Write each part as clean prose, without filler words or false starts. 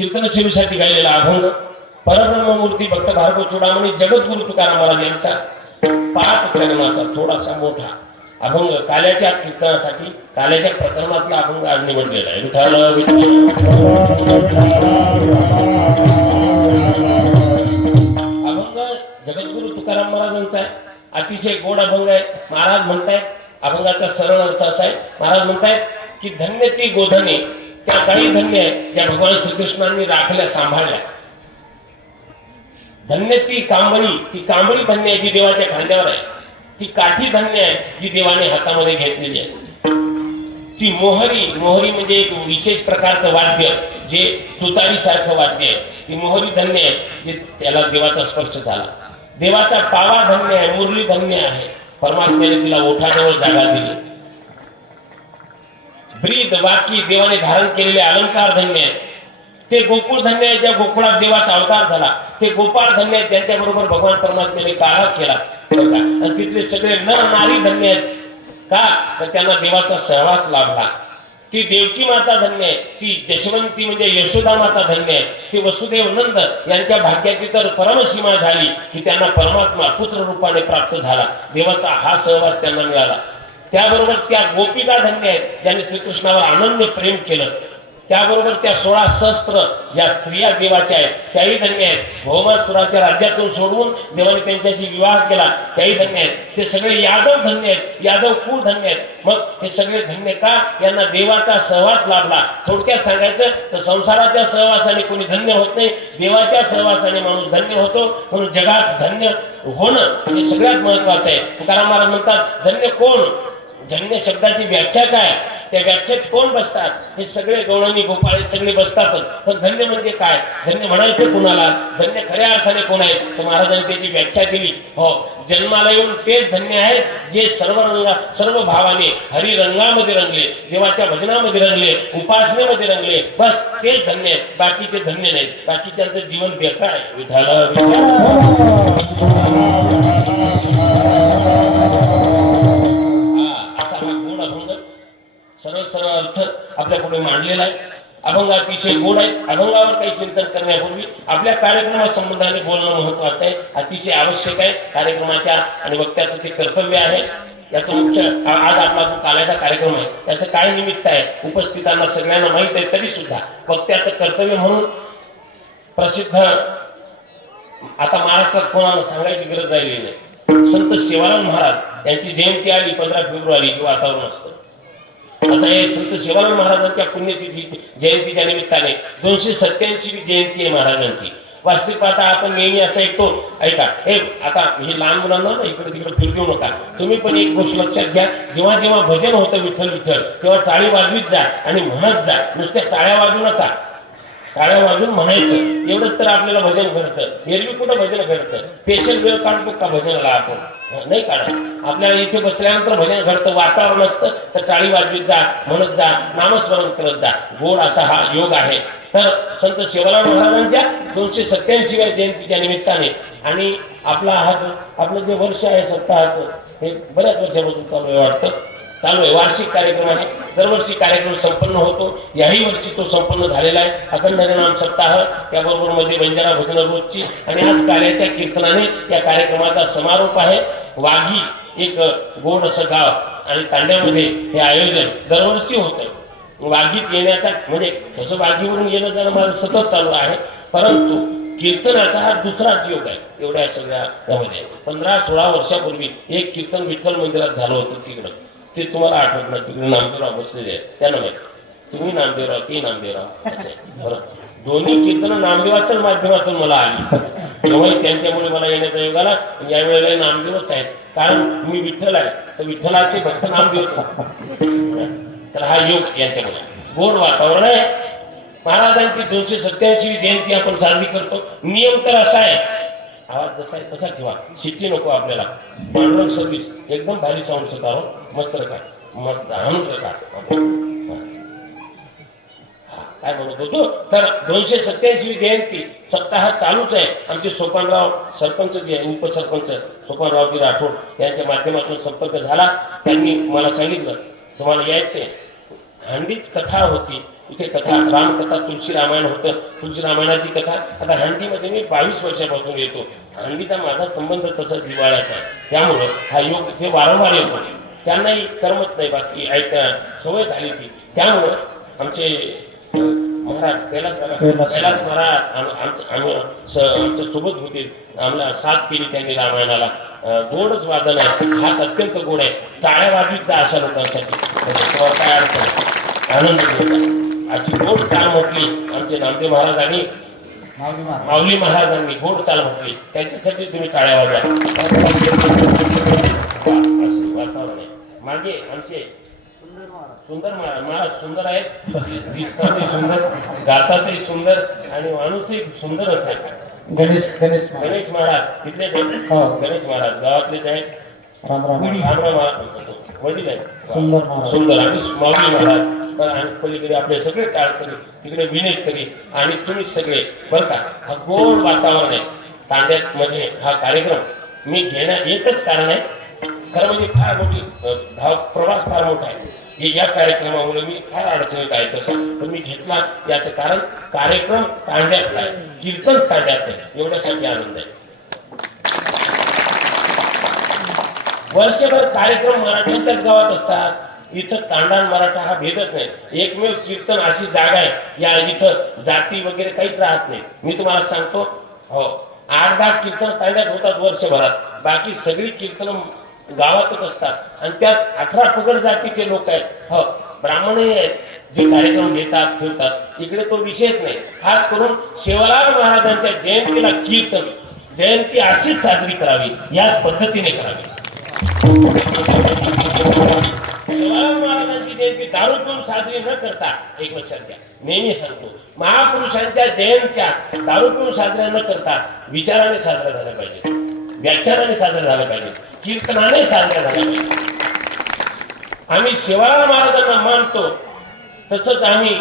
कीर्तनशिवीसाठी गायलेला अभंग परब्रह्ममूर्ती भक्त भार्गव चूडामणी जगद्गुरु तुकाराम महाराज यांचा 5 चरणाचा थोडासा मोठा अभंग काल्याच्या कीर्तनासाठी काल्याच्या प्रकरणातला अभंग आज निवडलेला आहे. अभंग जगद्गुरु तुकाराम महाराजांचा आहे. अतिशय गोड अभंग आहे. महाराज म्हणतायत अभंगाचा सरळ अर्थ असा आहे. महाराज म्हणतायत की धन्य ती गोधने त्या काही धन्य आहे ज्या भगवान श्रीकृष्णांनी राखल्या सांभाळल्या. धन्य ती कांबळी धन्य आहे जी देवाच्या खांद्यावर आहे. ती काठी धन्य आहे जी देवाने हातामध्ये घेतलेली आहे. ती मोहरी म्हणजे एक विशेष प्रकारचं वाद्य जे तुतारी सारखं वाद्य आहे. ती मोहरी धन्य आहे जे त्याला देवाचा स्पर्श झाला. देवाचा पावा धन्य आहे. मुरली धन्य आहे. परमात्म्याने तिला ओठाजवळ जागा दिली. ब्रीद वाकी देवाने धारण केलेले अलंकार धन्य आहे. ते गोकुळ धन्य आहे ज्या गोकुळात देवाचा अवतार झाला. ते गोपाळ धन्य आहे त्यांच्याबरोबर भगवान परमात्म्याने काळा केला. आणि तिथले सगळे नर नारी धन्य आहेत का तर त्यांना देवाचा सहवास लाभला. ती देवकी माता धन्य आहे. ती जशवंती म्हणजे यशोदा माता धन्य आहे. ती वसुदेव नंद यांच्या भाग्याची तर परमसीमा झाली की त्यांना परमात्मा पुत्र रूपाने प्राप्त झाला. देवाचा हा सहवास त्यांना मिळाला. त्याबरोबर त्या गोपिका धन्य आहेत ज्यांनी श्रीकृष्णावर अनन्य प्रेम केलं. त्याबरोबर त्या 16 सहस्त्र या स्त्रिया देवाच्या आहेत त्याही धन्य आहेत. भौमासुराच्या राज्यातून सोडवून देवाने त्यांच्याशी विवाह केला त्याही धन्य आहेत. ते सगळे यादव धन्य आहेत. यादव कुळ धन्य आहेत. मग हे सगळे धन्य का यांना देवाचा सहवास लाभला. थोडक्यात सांगायचं तर संसाराच्या सहवासाने कोणी धन्य होत नाही. देवाच्या सहवासाने माणूस धन्य होतो. म्हणून जगात धन्य होणं हे सगळ्यात महत्वाचं आहे. तुकाराम महाराज म्हणतात धन्य कोण. धन्य शब्दाची व्याख्या काय त्या व्याख्येत कोण बसतात हे सगळे गवळणी गोपाळे सगळे बसतातच. पण धन्य म्हणजे काय धन्य म्हणायचं कुणाला धन्य खऱ्या अर्थाने कोण आहे तर महाराजांनी त्याची व्याख्या दिली. हो जन्माला येऊन तेच धन्य आहेत जे सर्व भावाने हरिरंगामध्ये रंगले देवाच्या भजनामध्ये रंगले उपासनेमध्ये रंगले बस तेच धन्य आहेत. बाकीचे धन्य नाहीत. बाकीच्यांचं जीवन बेकार आहे. विठाला सरळ अर्थ आपल्या पुढे मांडलेला आहे. अभंग अतिशय गोड आहे. अभंगावर काही चिंतन करण्यापूर्वी आपल्या कार्यक्रमा संबंधाने बोलणं महत्वाचं आहे. अतिशय आवश्यक आहे. कार्यक्रमाच्या आणि वक्त्याचं ते कर्तव्य आहे. याचं मुख्य आज आपला जो काल्याचा कार्यक्रम आहे त्याचं काय निमित्त आहे उपस्थितांना सगळ्यांना माहीत आहे. तरी सुद्धा वक्त्याचं कर्तव्य म्हणून प्रसिद्ध आता महाराष्ट्रात कोणाला सांगायची गरज राहिली नाही. संत सेवालाल महाराज यांची जयंती आली 15 फेब्रुवारी हे वातावरण असतं. आता हे संत सेवालाल महाराजांच्या पुण्यतिथी जयंतीच्या निमित्ताने 287वी जयंती आहे महाराजांची. वास्तविक पाहता आपण नेहमी असं ऐकतो ऐका हे आता हे लहान मुलांना ना इकडे तिकडे फिरकू नका. तुम्ही पण एक गोष्ट लक्षात घ्या. जेव्हा जेव्हा भजन होतं विठ्ठल विठ्ठल तेव्हा टाळी वाजवीत जा आणि म्हणत जा. नुसत्या टाळ्या वाजवू नका. टाळ्या वाजून म्हणायचं एवढंच तर आपल्याला भजन घडतं. एरवी कुठं भजन घडतं. स्पेशल वेळ काढतो का भजनाला आपण नाही काढत. आपल्याला इथे बसल्यानंतर भजन घडतं वातावरण असतं तर टाळी वाजवीत जा म्हणत जा नामस्मरण करत जा. गोड असा हा योग आहे. तर संत सेवालाल महाराजांच्या 287व्या जयंतीच्या निमित्ताने आणि आपलं जे वर्ष आहे सप्ताहाचं हे बऱ्याच वर्षापासून चालू आहे वाटतं चालू आहे. वार्षिक कार्यक्रम आहे. दरवर्षी कार्यक्रम संपन्न होतो. याही वर्षी तो संपन्न झालेला आहे. अखंड हरिनाम सप्ताह त्याबरोबर मध्ये बंजारा भजन रोजची आणि आज काल्याच्या कीर्तनाने या कार्यक्रमाचा समारोप आहे. वाघी एक गोड असं गाव आणि तांड्यामध्ये हे आयोजन दरवर्षी होतं. वाघीत येण्याचा म्हणजे तसं वाघीवरून येणं जाणं माझं सतत चालू आहे. परंतु कीर्तनाचा हा दुसराच योग आहे. एवढ्या सगळ्या त्यामध्ये 15-16 वर्षापूर्वी एक कीर्तन विठ्ठल मंदिरात झालं होतं तिकडं. ते तुम्हाला आठवत नाही. तिकडे नामदेवराव बसलेले आहेत त्यांना माहिती. तुम्ही नामदेवराव ते नामदेवराव असं बरं दोन्ही कीर्तन नामदेवाच्याच माध्यमातून मला आली. तेव्हाही त्यांच्यामुळे मला येण्याचा योग आला. यावेळेला नामदेवच आहेत कारण मी विठ्ठल आहे तर विठ्ठलाचे भक्त नामदेवच. तर हा योग यांच्यामुळे गोड वातावरण आहे. महाराजांची 287वी जयंती आपण साजरी करतो. नियम तर असा आहे आवाज जसा आहे तसा ठेवा. शिट्टी नको आपल्याला. पांढरक सर्व्हिस एकदम भारी साऊंड होता. मस्त रखा मस्त आनंद रखा. काय म्हणत होतो तर 287वी जयंती सप्ताह चालूच आहे. आमचे सोपानराव सरपंच जे उपसरपंच सोपानरावजी राठोड यांच्या माध्यमातून संपर्क झाला. त्यांनी मला सांगितलं तुम्हाला यायचे. हंडीत कथा होती इथे कथा रामकथा तुळशी रामायण होतं. तुळशी रामायणाची कथा आता हंडीमध्ये मी 22 वर्षापासून येतो. हंडीचा माझा संबंध तसा जिव्हाळ्याचा आहे. त्यामुळं हा योग इथे वारंवार येतो. त्यांनाही करमत नाही, बाकी ऐका सवय झाली ती. त्यामुळं आमचे महाराज कैलास महाराज आमच्या सोबत होते. आम्हाला साथ केली त्यांनी रामायणाला. गोडच वादन आहे, हात अत्यंत गोड आहे. टाळ्या वाजवीत जा अशा लोकांसाठी, काय अडचण आनंद घेतला. अशी गोड चाल म्हटली आमचे नामदेव महाराज आणि माऊली महाराजांनी गोड चाल म्हटली, त्यांच्यासाठी तुम्ही टाळ्या वाजवा. असं वातावरण आहे. मागे आमचे सुंदर महाराज सुंदर आहेत, दिसतातही सुंदर, गातातही सुंदर आणि माणूसही सुंदरच आहे. गणेश महाराज तिथलेच आहेत. गणेश महाराज गावातलेच आहेत. राम वडील आहेत सुंदर आणि माऊली महाराज आणि पलीकडे आपले सगळे टाळकरी, तिकडे विनेशकरी आणि तुम्ही सगळे बरं का. हा गोड वातावरण आहे तांड्यात मध्ये. हा कार्यक्रम मी घेण्यात एकच कारण आहे, खरं म्हणजे फार मोठी प्रवास फार मोठा आहे. या कार्यक्रमामुळे मी फार अडचणीत आहे तसं, पण मी घेतला याचं कारण कार्यक्रम तांड्यात आहे, कीर्तन तांड्यात आहे, एवढ्यासाठी आनंद आहे. वर्षभर कार्यक्रम मराठ्यांच्याच गावात असतात. इथं तांडा मराठा हा भेदच नाही. एकमेव कीर्तन अशी जागा आहे, या इथं जाती वगैरे काहीच राहत नाही. मी तुम्हाला सांगतो, हो 8-10 कीर्तन तांड्यात होतात वर्षभरात, बाकी सगळी कीर्तन गावातच असतात. आणि त्यात 18 पगड जातीचे लोक आहेत. हो ब्राह्मणही आहेत जे कार्यक्रम घेतात ठेवतात. इकडे तो विषयच नाही. खास करून शिवलाल महाराजांच्या जयंतीला कीर्तन, जयंती अशीच साजरी करावी, याच पद्धतीने करावी. शिवलाल महाराजांची जयंती दारू पिऊन साजरी न करता, एक लक्षात घ्या, नेहमी सांगतो, महापुरुषांच्या जयंत्या दारू पिऊन साजऱ्या न करता विचाराने साजऱ्या झाल्या पाहिजे, व्याख्यानाने साजऱ्या झाल्या पाहिजे, कीर्तनाने साजऱ्या झाल्या पाहिजे. आम्ही शिवलाल महाराजांना मानतो, तसंच आम्ही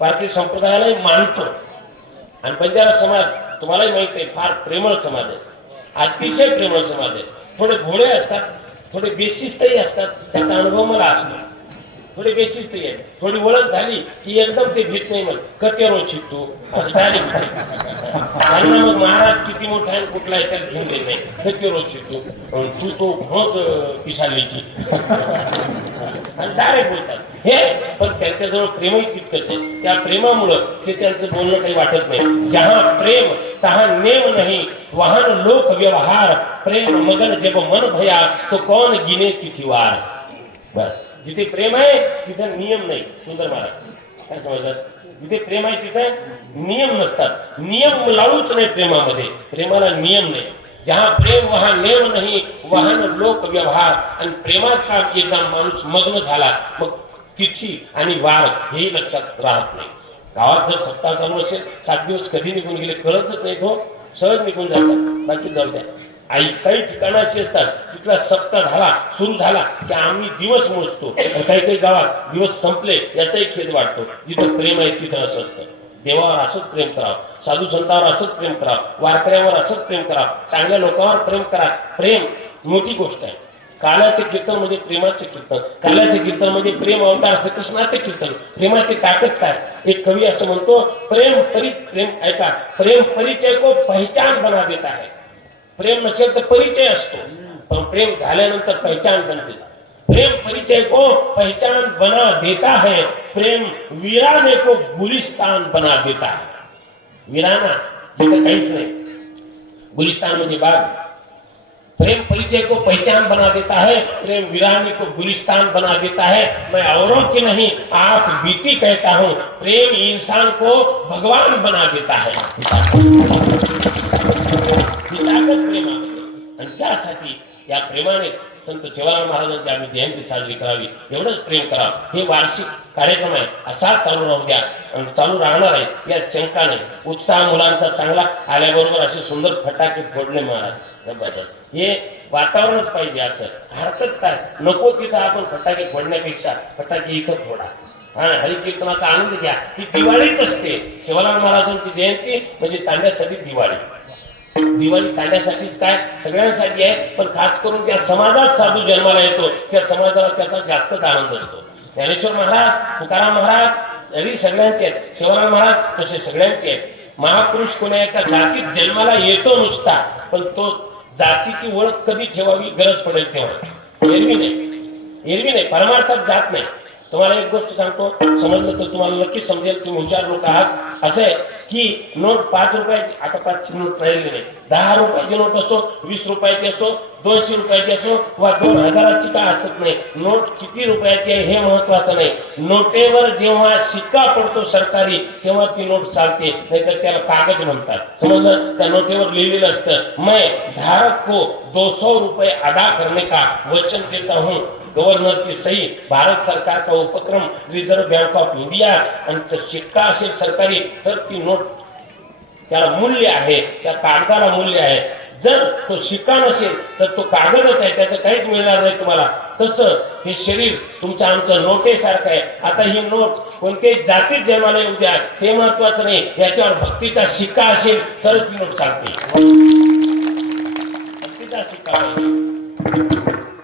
भारतीय संप्रदायालाही मानतो. आणि बंजारा समाज तुम्हालाही माहिती आहे, फार प्रेमळ समाज आहे, अतिशय प्रेमळ समाज आहे. थोडे घोडे असतात, थोडे बेशिस्तही असतात, त्याचा अनुभव मला असतो. थोडी बेशिस्तही आहे, थोडी ओळख झाली की एकदम ते भीत नाही, मग कतेरो शिकतो असं डायरेक्ट. त्यांना मग महाराज किती मोठा आहे कुठला आहे त्याला घेऊन देत नाही, कतेरो शिकतो तू तो भोज पिसाल्याची आणि डायरेक्ट बोलतात हे. पण त्यांच्याजवळ प्रेमही तितकंच आहे. त्या प्रेमामुळं ते त्यांचं बोलणं काही वाटत नाही. जहा प्रेम तहा नेम नाही, वाहन लोक व्यवहार, प्रेम मगन जब मन भया तो कौन गिने तिथी वार. बस जिथे प्रेम आहे तिथं नियम नाही. सुंदर महाराज काय समजलं, जिथे प्रेम आहे तिथं नियम नसतात. नियम लावूच नाही प्रेमामध्ये, प्रेमाला नियम नाही. जहा प्रेम वहा नेम नाही, वाहन लोक व्यवहार. आणि प्रेमात का एकदा माणूस मग्न झाला, मग तिथी आणि वार हेही लक्षात राहत नाही. गावात जर सप्ताह चालू असेल, 7 दिवस कधी निघून गेले कळतच नाही, तो सहज निघून जातात. बाकी जाऊ द्या. काही ठिकाणं अशी असतात, तिथला सप्ताह झाला सुरू झाला की आम्ही दिवस मोजतो. काही काही गावात दिवस संपले याचाही खेद वाटतो. जिथं प्रेम आहे तिथं असं असतं. देवावर असंच प्रेम करावं, साधू संतांवर असंच प्रेम करावं, वारकऱ्यावर असंच प्रेम करावं, चांगल्या लोकांवर प्रेम करा. प्रेम मोठी गोष्ट आहे. कालाचे कीर्तन म्हणजे प्रेमाचे कीर्तन, कालाचे कीर्तन म्हणजे प्रेम अवतार श्रीकृष्णाचे कीर्तन. प्रेमाची ताकद काय? एक कवी असं म्हणतो, प्रेम ऐका, प्रेम परिचय को पहचान बना देता है. प्रेम नसेल तर परिचय असतो, पण प्रेम झाल्यानंतर पहचान बनते. प्रेम परिचय को पहचान बना देता है, प्रेम वीराने को गुलिस्तान बना देता है. वीराना जिथं काहीच नाही, गुलिस्तान म्हणजे बाग. प्रेम परिचय को पहचान बना देता है, प्रेम वीरानी को गुलिस्तान बना देता है. मैं औरों की नहीं आप बीती कहता हूँ, प्रेम इंसान को भगवान बना देता है. आणि त्यासाठी या प्रेमानेच संत शिवलाल महाराजांची आम्ही जयंती साजरी करावी, एवढंच प्रेम करावं. हे वार्षिक कार्यक्रम आहे, असा चालू राहू द्या आणि चालू राहणार आहे, यात शंका नाही. उत्साह मुलांचा चांगला आल्याबरोबर असे सुंदर फटाके फोडले महाराज, जबरदस्त. हे वातावरणच पाहिजे. असं हरकत काय, नको तिथं आपण फटाके फोडण्यापेक्षा फटाके इथं फोडा. हा हरिकीर्तनाचा आनंद घ्या. ही दिवाळीच असते. शिवलाल महाराजांची जयंती म्हणजे तांड्यासाठी दिवाळी. दिवाळी तांड्यासाठीच काय, सगळ्यांसाठी आहे. पण खास करून त्या समाजात साधू जन्माला येतो, त्या समाजाला त्याचा जास्तच आनंद असतो. ज्ञानेश्वर महाराज, तुकाराम महाराज, जरी सगळ्यांचे आहेत, शिवराम महाराज तसे सगळ्यांचे आहेत. महापुरुष कोण्या एका जातीत जन्माला येतो नुसता, पण तो जातीची ओळख कधी ठेवावी गरज पडेल तेव्हा. एरवी नाही, परमार्थात जात नाही. तुम्हाला एक गोष्ट सांगतो, समजलं तर तुम्हाला नक्कीच समजेल, तुम्ही हुशार लोक आहात. असं आहे की नोट 5 रुपयाची, आता 5ची नोट राहिली नाही, 10 रुपयाची नोट असो, 20 रुपयाची असो, 200 रुपयाची असो वा 2000ची का असत नाही, नोट किती रुपयाची आहे हे महत्वाचं नाही. नोटेवर जेव्हा शिक्का पडतो सरकारी, तेव्हा ती नोट चालते, नाहीतर त्याला कागज म्हणतात. समजलं? त्या नोटेवर लिहिलेलं असतं, मैं धारक को 200 रुपये अदा करने का वचन देता हूँ. गव्हर्नरची सही, भारत सरकार का उपक्रम, रिझर्व्ह बँक ऑफ इंडिया, आणि तो शिक्का असेल सरकारी तर ती नोट त्याला मूल्य आहे, त्या कागदाला मूल्य आहे. जर तो शिक्का नसेल तर तो कागदच आहे, त्याचं काहीच मिळणार नाही तुम्हाला. तसं हे शरीर तुमचं आमचं नोटेसारखं आहे. आता ही नोट कोणत्याही जातीत जन्माला येऊ द्या, ते महत्वाचं नाही, याच्यावर भक्तीचा शिक्का असेल तर ती नोट चालते. भक्तीचा शिक्का पाहिजे,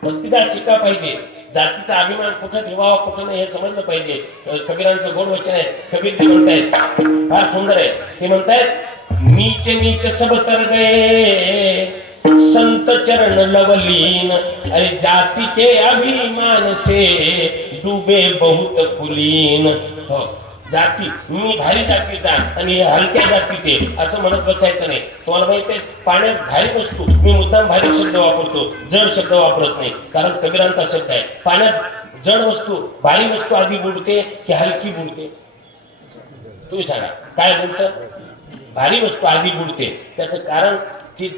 भक्तीचा शिक्का पाहिजे. जातीचा अभिमान कुठं ठेवावा कुठं नाही हे समजलं पाहिजे. कबीरांचं गोड वचन आहे. कबीर म्हणतायत, फार सुंदर आहे. ते म्हणतायत, नीच नीच सब तर गए संत चरण लवलीन, अरे जाति के अभिमान से डूबे बहुत कुलीन. हो, जाती, मी भारी जातीचा आणि हे हलक्या जातीचे असं म्हणत बसायचं नाही. तुम्हाला माहिती आहे, पाण्यात भारी वस्तू, मी मुद्दाम भारी शब्द वापरतो, जड शब्द वापरत नाही, कारण कबीरांचा शब्द आहे. पाण्यात जड वस्तू, भारी वस्तू आधी बुडते की हलकी बुडते? तुम्ही सांगा, काय बुडतं? भारी वस्तू आधी बुडते. त्याचं कारण ती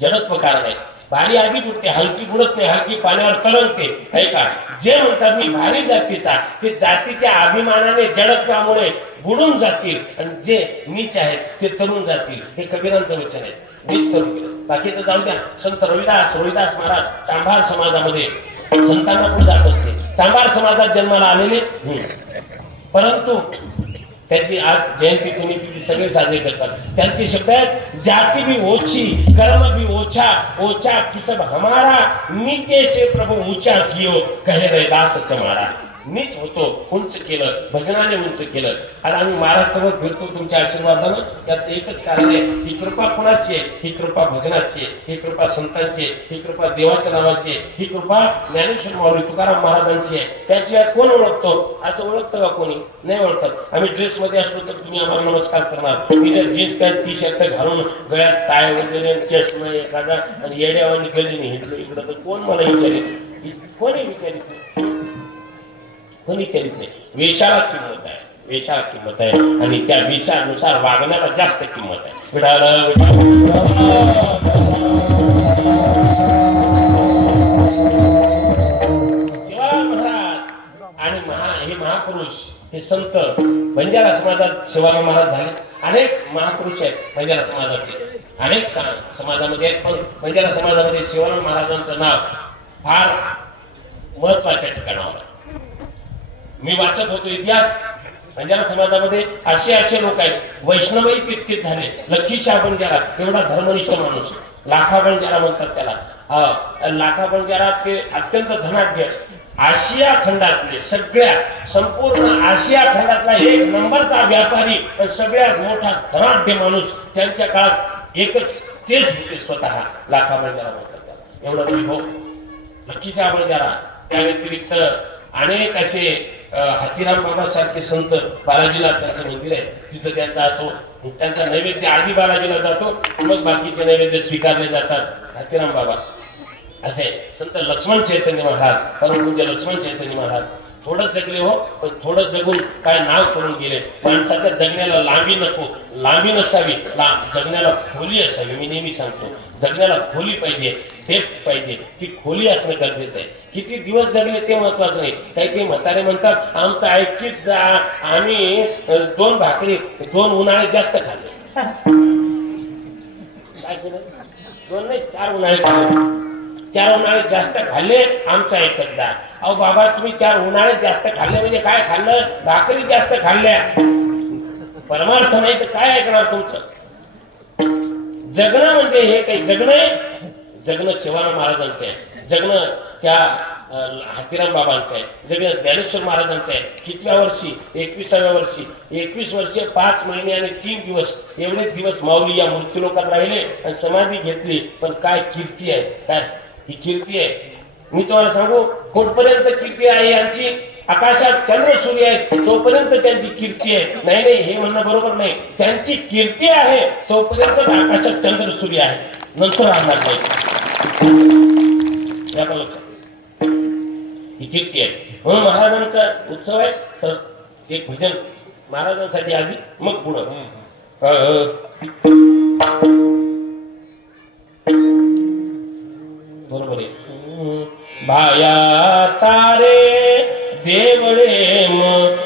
जडत्व कारण आहे. भारी आधी बुडते, हलकी बुडत नाही, हलकी पाण्यावर तरंगते, आहे का? जे म्हणतात मी भारी जातीचा, ते जातीच्या अभिमानाने जडत्वामुळे बुडून जातील, आणि जे नीच आहेत ते तरुण जातील. हे कबीरांचं वचन आहे. नीच करून गेलं, बाकीचं जाऊ द्या. संत रोहिदास महाराज चांभार समाजामध्ये संतांना पण जात असते. चांभार समाजात जन्माला आलेले, परंतु त्याची आज जयंती पुण्यतिथी सगळे साजरे करतात. त्यांचे शब्द आहेत, जाति भी ओछी, कर्म भी ओछा, ओछा कि सब हमारा, नीचे से प्रभु ऊंचा कियो, कहे रैदास चमारा. नीच होतो, उंच केलं, भजनाने उंच केलं. आज आम्ही महाराष्ट्रावर फिरतो तुमच्या आशीर्वादानं. त्याचं एकच कारण आहे, ही कृपा कुणाची आहे? ही कृपा भजनाची आहे, ही कृपा संतांची आहे, ही कृपा देवाच्या नावाची आहे, ही कृपा ज्ञानेश्वर माऊली तुकाराम महाराजांची आहे. त्याशिवाय कोण ओळखतो? असं ओळखतं का कोणी? नाही ओळखत. आम्ही ड्रेसमध्ये असलो तर तुम्ही आम्हाला नमस्कार करणार. मी जर जीन्स पॅन्ट टी शर्ट घालून गळ्यात टाय वगैरे चष्मा एखादा आणि येड्यावानी गलीने हिंडलो इकडं, तर कोण मला विचारित? कोणी विचारित? कोणी करीत नाही. वेशाला किंमत आहे, वेशाला किंमत आहे, आणि त्या वेशानुसार वागण्याला जास्त किंमत आहे. शिवाराम महाराज आणि हे महापुरुष, हे संत बंजारा समाजात शिवाराम महाराज झाले. अनेक महापुरुष आहेत बंजारा समाजाचे, अनेक समाजामध्ये आहेत, पण बंजारा समाजामध्ये शिवाराम महाराजांचं नाव फार महत्वाच्या ठिकाणावर. मी वाचत होतो इतिहास, बंजारा समाजामध्ये असे लोक आहेत. वैष्णवही तितकेच झाले. लखीशाह बंजारा एवढा धर्मनिष्ठ माणूस, लाखा बंजारा म्हणतात त्याला. लाखा बंजारा ते अत्यंत धनाढ्य, आशिया खंडातले संपूर्ण आशिया खंडातला एक नंबरचा व्यापारी, सगळ्यात मोठा धनाढ्य माणूस. त्यांच्या काळात एकच तेच होते स्वतः, लाखा बंजारा म्हणतात त्याला. एवढा वैभव लखीशाह बंजारा. त्या व्यतिरिक्त अनेक असे हातीराम बाबा सारखे संत, बालाजीला त्यांचं मंदिर आहे, तिथं त्यांचा नैवेद्य आधी बालाजीला जातो, मग बाकीचे नैवेद्य स्वीकारले जातात. हातीराम बाबा असे संत लक्ष्मण चैतन्य महाराज, परमपूज्य लक्ष्मण चैतन्य महाराज थोडं जगले हो, पण थोडं जगून काय नाव करून गेले. माणसाच्या जगण्याला लांबी नको, लांबी नसावी, जगण्याला खोली असावी. मी नेहमी सांगतो, जगण्याला खोली पाहिजे, डेप्थ पाहिजे. ती खोली असणं गरजेचं आहे. किती दिवस जगले ते महत्वाचं नाही. काही म्हातारे म्हणतात, आमचं ऐकीत जा, आम्ही 2 भाकरी 2 उन्हाळे जास्त खाल्ले. काय केलं? 2 नाही 4 उन्हाळे खाल्ले. 4 उन्हाळे जास्त खाल्ले, आमचं ऐकत जा. अहो बाबा, तुम्ही 4 उन्हाळे जास्त खाल्ले म्हणजे काय खाल्लं? भाकरी जास्त खाल्ल्या. परमार्थ नाही तर काय ऐकणार तुमचं? जगणं म्हणजे हे काही जगणं आहे. जगणं शिवाराम महाराजांचं आहे. जगणं त्या हातीराम बाबांचा आहे, जगत ज्ञानेश्वर महाराजांचा आहे. कितव्या वर्षी? 21व्या वर्षी. 21 वर्षे 5 महिने आणि 3 दिवस एवढे दिवस माऊली या मृत्यू लोकात राहिले आणि समाधी घेतली. पण काय कीर्ती आहे, काय ही कीर्ती आहे. मी तुम्हाला सांगू, कुठपर्यंत कीर्ती आहे यांची? आकाशात चंद्र सूर्य आहे तोपर्यंत त्यांची कीर्ती आहे. नाही नाही, हे म्हणणं बरोबर नाही. त्यांची कीर्ती आहे तोपर्यंत आकाशात चंद्र सूर्य आहे, नंतर राहणार नाही. ही कीर्ती आहे. म्हणून महाराजांचा उत्सव आहे. तर एक भजन महाराजांसाठी आधी, मग पुढं. बरोबर आहे. भाया तारे देवळे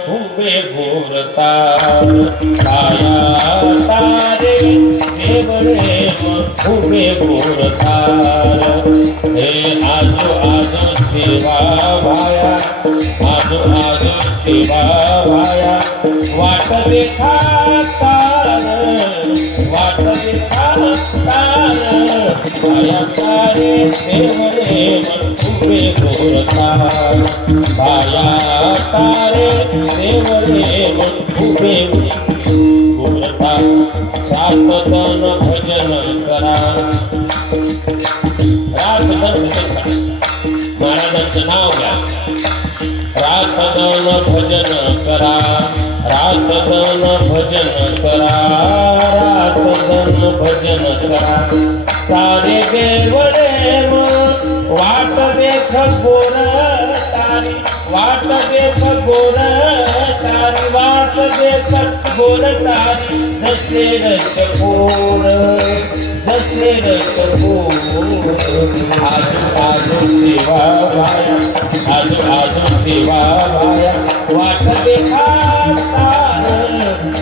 उभे घोरतार, भाया तारे देवळे उभे घोरतार. हे आजो आजो सेवा भाया, आजो आजो सेवा भाया. वाट देखा तार, वाट देखा तार, भाया तारे देवळे उभे घोरतार, भाया तारे देवळे उभे घोरतार. रातदन भजन करा, रातदन भजन करा. महाराजांचं नाव घ्या. रातदन भजन करा, रातदन भजन करा, रातदन भजन करा. सारे देवळे वाट देख गोर तारी, वाट देख गोर तारी, वाट देख गोर तारी. दशरथ चकोर, दशरथ चकोर. आजू आजू सेवा भाया, आजू आजू सेवा भाया. वाट देखा तार,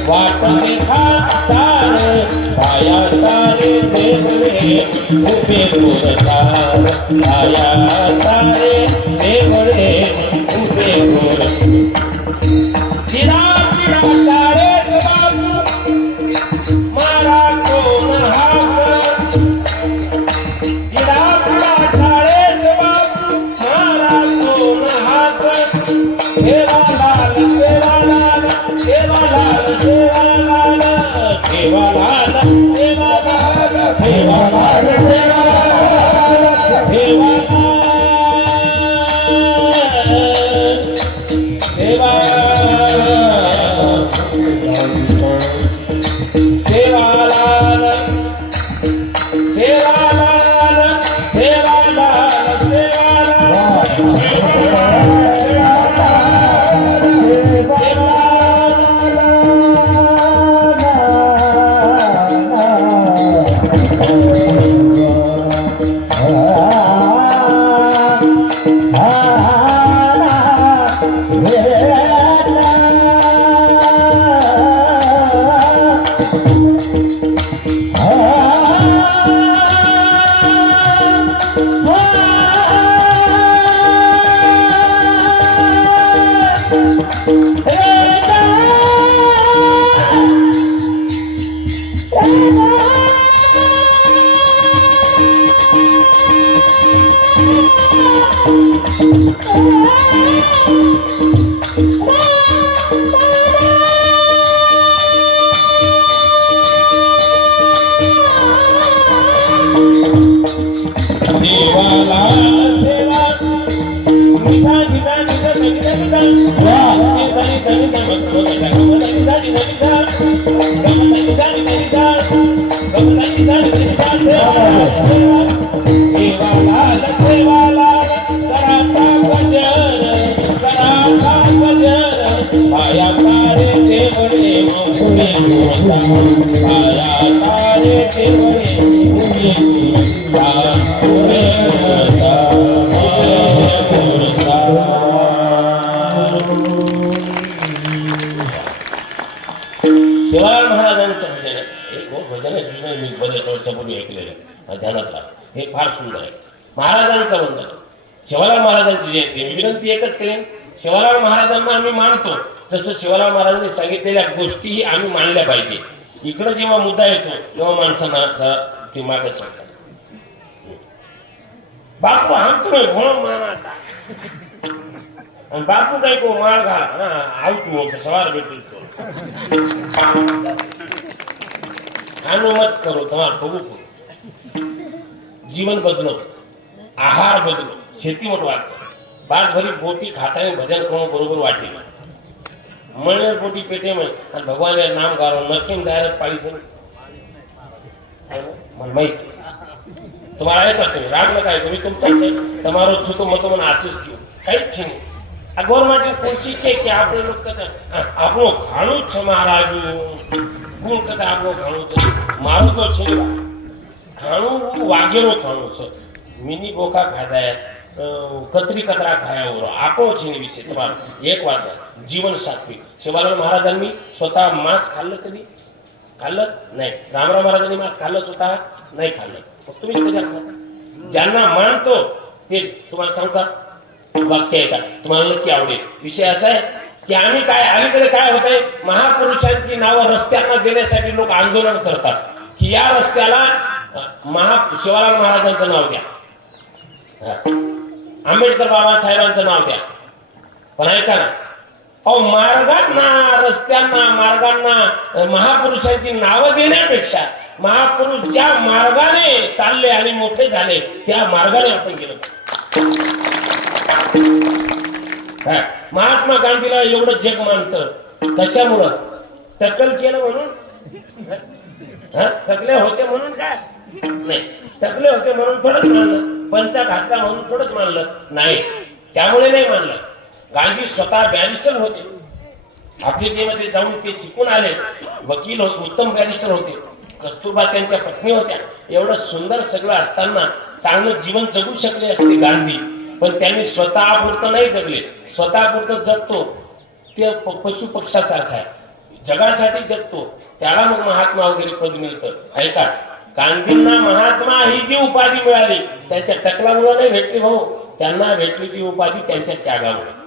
वाट देखा तार, भाया तारे देवळे उभे घोरतार, भाया तारे देवळे उभे घोरतार. जिरा जिरा तारे बाजू मारा कोण हाक, जिरा जिरा तारे बाजू मारा कोण हाक. सेवा लाल, सेवा लाल, सेवा लाल, सेवा लाल, सेवा लाल, सेवा लाल, सेवा लाल, सेवा लाल, सेवा शिवाजी महाराजांचं भजन आहे. एक भजन आहे, मी बरेच वर्षापूर्वी ऐकलेलं ध्यानातला. हे फार सुंदर आहे. महाराजांचं वंदन, शिवालाल महाराजांची जयंती. मी विनंती एकच करेन, शिवालाल महाराजांना आम्ही मानतो, तसं शिवालाल महाराजांनी सांगितलेल्या गोष्टीही आम्ही मानल्या पाहिजे. इकडं जेव्हा मुद्दा येतो तेव्हा माणसांना ते मागच सांगतात. बापू आमचं म्हणून मानाचा आणि बापू काय को माळ घाल आव तू सवार भेटेल अनुमत करो तुम्हाला बघू जीवन बदलो आहार बदलो शेती मोठ वाटतं बाग भरी पोटी खाताने भजन करून बरोबर वाटेल मळणे पोटी पेटे आणि भगवान नाम गारो नक्की जायला पाहिजे मला माहिती तुम्हाला ऐका तुम्ही रागलं काय तुम्ही तुमचा તમારો છૂટો મતો મને આચું જ કઈ જ છે નહીં આ ગવર્મેન્ટ કોશિશ છે કે આપણે લોકો કહેતા આપણો ખાણું જ છે મહારાજુ કોણ કહેતા આપણો ખાણું છે મારું તો છે ખાણું વાઘેરો ખાણું છે મિની બોકા ખાધા कतरी कतरा खाया हो आपो छे विषय तुम्हाला एक वाद जीवन सात्विक शिवालाल महाराजांनी स्वतः मांस खाल्लं कधी खाल्लं नाही रामराव महाराजांनी मांस खाल्लं स्वतः नाही खाल्लं फक्त तुम्ही त्याच्यात खाता ज्यांना मानतो ते तुम्हाला सांगतात वाक्य आहे का तुम्हाला नक्की आवडेल विषय असा आहे की आम्ही काय अलीकडे काय होतंय महापुरुषांची नावं रस्त्यांना देण्यासाठी लोक आंदोलन करतात की या रस्त्याला शिवालाल महाराजांचं नाव द्या आंबेडकर बाबासाहेबांचं नाव द्या पण ऐका ना अहो मार्गांना रस्त्यांना मार्गांना महापुरुषांची नावं देण्यापेक्षा महापुरुष ज्या मार्गाने चालले आणि मोठे झाले त्या मार्गाने आपण गेलो महात्मा गांधीला एवढं जग मानतं कशामुळं टक्कल केलं म्हणून टकले होते म्हणून काय नाही टकले होते म्हणून थोडंच मानलं पंचा घातला म्हणून थोडंच मानलं नाही त्यामुळे नाही मानलं गांधी स्वतः बॅरिस्टर होते आफ्रिकेमध्ये जाऊन ते शिकून आले वकील होते उत्तम बॅरिस्टर होते कस्तुरबा त्यांच्या पत्नी होत्या एवढं सुंदर सगळं असताना चांगलं जीवन जगू शकले असते गांधी पण त्यांनी स्वतःपुरतं नाही जगले स्वतःपुरतं जगतो ते पशु पक्षासारखा आहे जगासाठी जगतो त्याला मग महात्मा वगैरे पद मिळतं ऐका गांधींना महात्मा ही जी उपाधी मिळाली त्यांच्या टकलामुळे नाही भेटली भाऊ त्यांना भेटली ती उपाधी त्यांच्या त्यागामुळे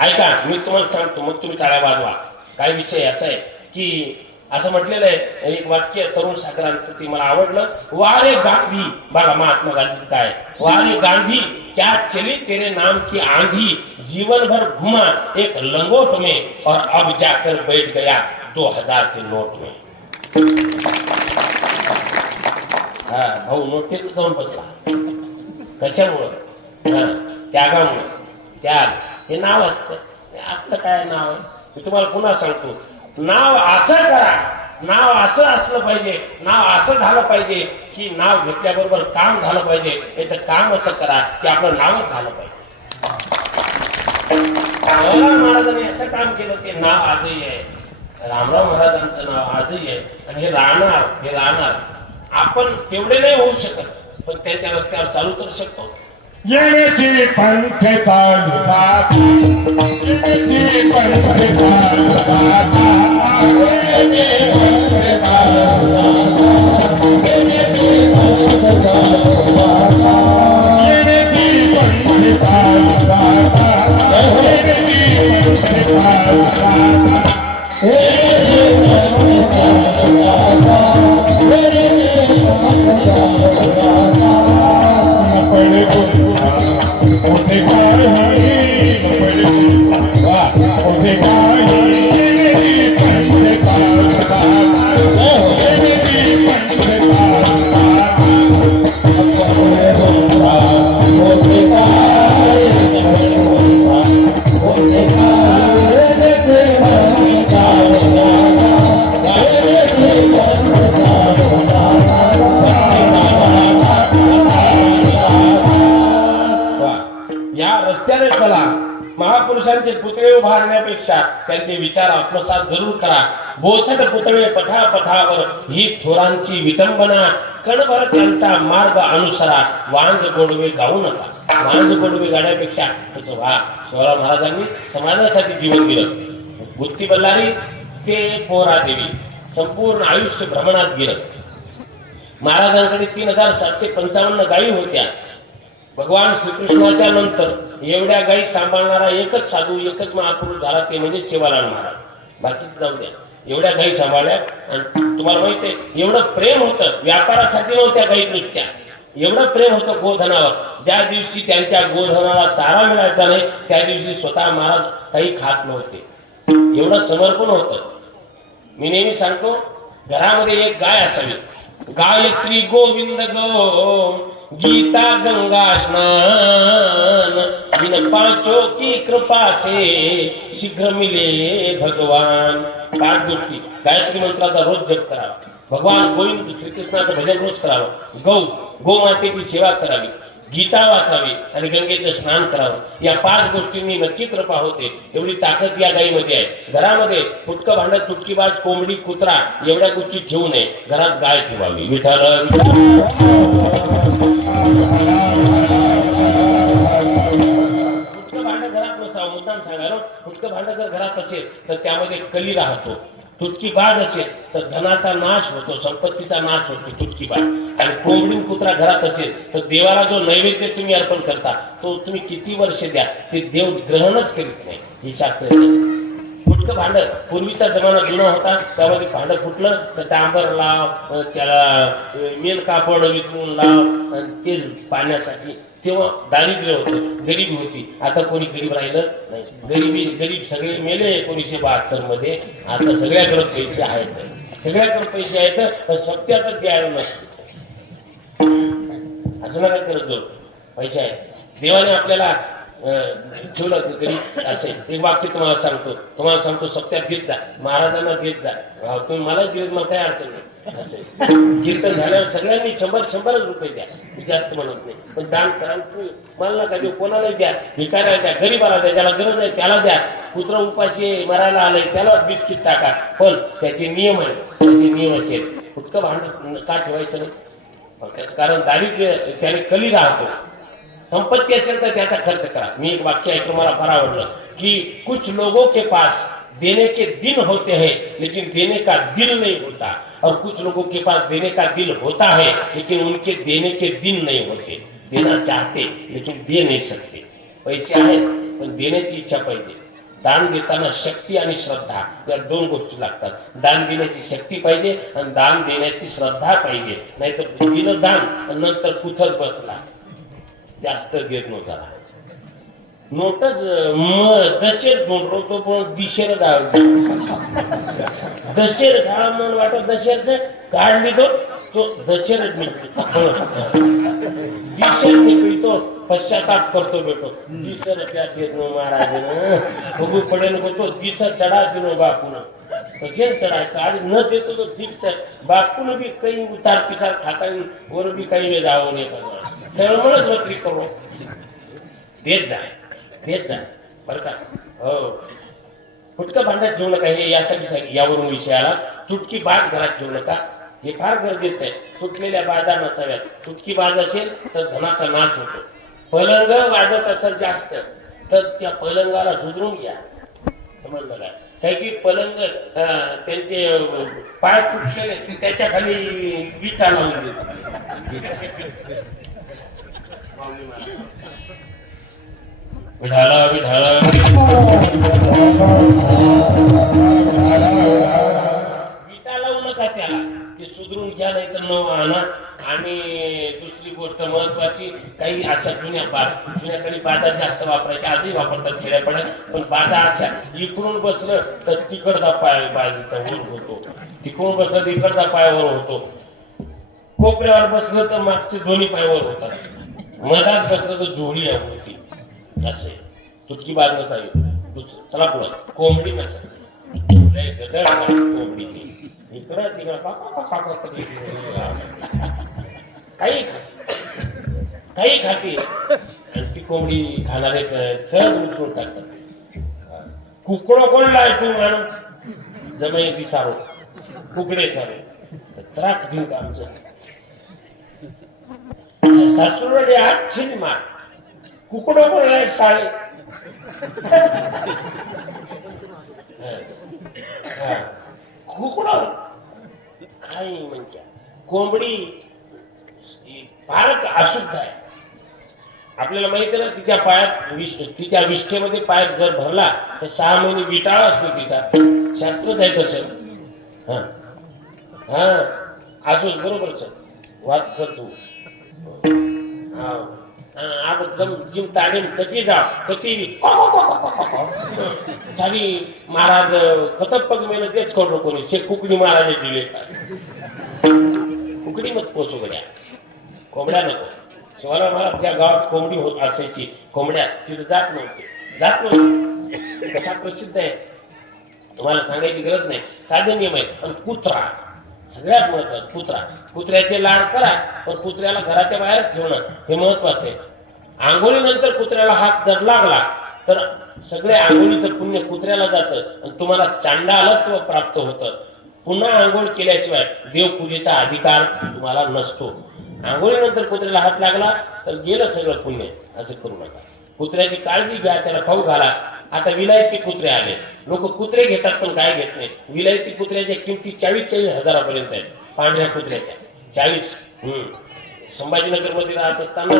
ऐका मी तुम्हाला सांगतो मग तुम्ही टाळ्या वाजवा काय विषय असा आहे की असं म्हटलेलं आहे एक वाक्य तरुण सागरांचं ते मला आवडलं वारे गांधी बघा महात्मा गांधी काय वारे गांधी क्या चली तेरे नाम की आंधी जीवन भर घुमा एक लंगोट में और अब जाकर बैठ गया 2000 के नोट में हा भाऊ नोटीत जाऊन बसला कशामुळं त्यागामुळे त्याग हे नाव असतं आपलं काय नाव आहे मी तुम्हाला पुन्हा सांगतो नाव असं करा नाव असं असलं पाहिजे नाव असं झालं पाहिजे की नाव घेतल्याबरोबर काम झालं पाहिजे नाही तर काम असं करा की आपलं नावच झालं पाहिजे महाराजांनी असं काम केलं ते नाव आजही आहे रामराव महाराजांचं नाव आजही आहे आणि हे राहणार आपण तेवढे नाही होऊ शकत पण त्यांच्या रस्त्यावर चालू करू शकतो येण्याची पंथ चालू महापुरुषांचे पुतळे उभारण्यापेक्षा त्यांचे विचार आत्मसात जरूर करा बोथट पुतळे पथावर ही थोरांची विटंबना कणभर त्यांचा मार्ग अनुसरा वांज गोडवे गाऊ नका वांज गोडवे गाण्यापेक्षा शिवराम महाराजांनी समाजासाठी जीवन दिलं बुद्धी बल्लारी ते पोरादेवी संपूर्ण आयुष्य भ्रमणात गेलं महाराजांकडे 3755 गायी होत्या भगवान श्रीकृष्णाच्या नंतर एवढ्या गायी सांभाळणारा एकच साधू एकच महापुरुष झाला ते म्हणजे शिवालाल महाराज बाकीच जाऊ द्या एवढ्या गायी सांभाळल्या आणि तुम्हाला माहिती आहे एवढं प्रेम होतं व्यापारासाठी नव्हत्या गायी नुसत्या एवढं प्रेम होतं गोधनावर. ज्या दिवशी त्यांच्या गोधनाला चारा मिळायचा नाही त्या दिवशी स्वतः महाराज काही खात नव्हते. एवढं समर्पण होतं. मी नेहमी सांगतो घरामध्ये एक गाय असावी. गायत्री गोविंद गो गीता गंगा स्नान बिन पांचों की कृपा से शीघ्र मिले भगवान. 5 गोष्टी गायत्री मंत्राचा रोज जप करावा. भगवान गोविंद श्रीकृष्णाचं भजन रोज करावं. गोमातेची सेवा करावी. गीता वाचावी आणि गंगेचं स्नान करावं. या 5 गोष्टींनी नक्की कृपा होते. एवढी ताकद या गायीमध्ये आहे. घरामध्ये फुटकं भांडं तुटकीबाज कोंबडी कुत्रा एवढ्या गोष्टी ठेवू नये. घरात गाय ठेवावी. विठ्ठल फुटकं भांडं घरात नसावं. मुद्दाम सांगायला फुटकं भांडं जर घरात असेल तर त्यामध्ये कली राहतो. तुटकी बाज असेल तर धनाचा नाश होतो, संपत्तीचा नाश होतो. तुटकी बाज आणि कोंबडी कुत्रा घरात असेल तर देवाला जो नैवेद्य तुम्ही अर्पण करता तो तुम्ही किती वर्ष द्या ते देव ग्रहणच करीत नाही. ही शास्त्र. फुटकं भांड पूर्वीचा जमाना जुना होता. त्यामध्ये भांडं फुटलं तर तांबर लाव, त्याला मेल कापड विकून लाव आणि ते पाण्यासाठी. तेव्हा दारिद्र्य होतं, गरीबी होती. आता कोणी गरीब राहिलं नाही. गरीब सगळे मेले 1972 मध्ये. आता सगळ्याकडे पैसे आहेत. सगळ्याकडे पैसे आहेत पण सत्यातच द्यायला नसते. असं नका करत जाऊ. पैसे आहेत. देवाने आपल्याला ठेवलं गरीब असेल. एक वाक्य तुम्हाला सांगतो सत्यात घेत जा. महाराजांना घेत जा. तुम्ही मला दिलेत मग काय अडचण नाही. कीर्तन झाल्यावर सगळ्यांनी 100 रुपये द्या. मी जास्त म्हणत नाही पण दान करा. मला नका देऊ. कोणाला द्या. भिकाऱ्याला द्या, गरीबाला द्या, ज्याला गरज आहे त्याला द्या. कुत्र उपाशी मरायला आलंय त्याला बिस्किट टाका. पण त्याचे नियम आहे. त्याचे नियम असे. फुटकं भांड का ठेवायचं नाही. त्याचं कारण दारिद्र्य त्याने कली राहतो. संपत्ती असेल तर त्याचा खर्च करा. मी एक वाक्य ऐकलं मला फार आवडलं की कुछ लोगों के पास देने के दिन होते हैं लेकिन देने का दिल नहीं होता और कुछ लोगों के पास देने का दिल होता है लेकिन उनके देने के दिन नहीं होते. देना चाहते लेकिन दे नहीं सकते. पैसे आहेत पण देण्याची इच्छा पाहिजे. दान देताना शक्ती आणि श्रद्धा या 2 गोष्टी लागतात. दान देण्याची शक्ती पाहिजे आणि दान देण्याची श्रद्धा पाहिजे. नाहीतर दिलं दान आणि नंतर कुठंच बसला. जास्त घेत नव्हता. नोटच दशेर नोट होतो पण दिशेर गाव दशेर गाव म्हणून वाटत दशेरच काढली तो दशेरच निघतो. दिशेर निघतो पश्चाताप करतो बेटो. दिसर त्यात येत नो महाराज बघू पडेल होतो. दिसर चढा दिनो बापून कसे चढायचं आणि न देतो तो दिसर बापून बी काही उतार पिसार खाता वर बी काही वेळ जावं नाही. तळमळच नोकरी करू देत जा बरं का. हो फुटकं भांड्यात ठेवू नका. हे यासाठी यावरून विषय आला. तुटकी बाज घरात ठेवू नका. हे फार गरजेचं आहे. तुटलेल्या बाजा नसाव्यात. तुटकी बाज असेल तर धनाचा नाश होतो. पलंग वाजत असेल जास्त तर त्या पलंगाला सुधरून घ्या. समजलं का. काही की पलंग त्यांचे पाय तुटलेले त्याच्या खाली विटा लावून देतात. विठाला विटा लावू नका त्याला. ते सुधरून घ्या नाही तर नवं आणा. आणि दुसरी गोष्ट महत्वाची काही अशा जुन्याकडे बाजा जास्त वापरायच्या. आधी वापरतात खेड्यापाड्यात पण बाजा अशा इकडून बसलं तर तिकडचा पाय बाजूचा वर होतो. तिकडून बसलं तर इकडचा पायावर होतो. कोपऱ्यावर बसलं तर मागचे दोन्ही पायावर होतात. मधात बसलं तर जोडी होती. असे तुटकी बाज नसावी. चला पुढं. कोंबडी नसावी. गदळ कोंबडीची इकडं तिकडं काही खाते आणि ती कोंबडी खाणारे सहज उचलून टाकतात. कुकडं कोण लायतो माणूस जमे दिसारो कुकडे सारे त्राक देऊ का आमचं सासूरवाडी आज छिन मार कुकडं कोण लाय शाळे. कुकडं काही म्हणजे कोंबडी फारच अशुद्ध आहे. आपल्याला माहिती आहे ना तिच्या पायात तिच्या विष्ठेमध्ये पाय जर भरला तर 6 महिने विटाळा असतो तिचा. शास्त्रच आहे तसं. हा असो बरोबर सर वाद करतो. आता जिम तालीम कधी जा कधी खाली महाराज खतपक मेलं तेच करू कोणी शे कुकडी महाराज दिले कुकडी मत पोसू गड्या कोंबड्या नको शिवाला मला ज्या गावात कोंबडी होत असायची कोंबड्या तिथं जात नव्हती कथा प्रसिद्ध आहे तुम्हाला सांगायची गरज नाही साधे नियम आहेत. आणि कुत्रा सगळ्यात महत्वाचं कुत्र्याचे लाड करा पण कुत्र्याला घराच्या बाहेर ठेवणं हे महत्वाचं आहे. आंघोळीनंतर कुत्र्याला हात जर लागला तर सगळे आंघोळीचं पुण्य कुत्र्याला जातं आणि तुम्हाला चांडालत्व प्राप्त होतं. पुन्हा आंघोळ केल्याशिवाय देवपूजेचा अधिकार तुम्हाला नसतो. आंघोळीनंतर कुत्र्याला हात लागला तर गेलं सगळं पुण्य. असं करू नका. कुत्र्याची काळजी घ्या त्याला खाऊ घाला. आता विलायती कुत्रे आले लोक कुत्रे घेतात पण काय घेत नाही. विलायती कुत्र्याच्या किमती 40-40 हजारापर्यंत आहेत. पांढऱ्या कुत्र्याच्या 40. संभाजीनगर मध्ये राहत असताना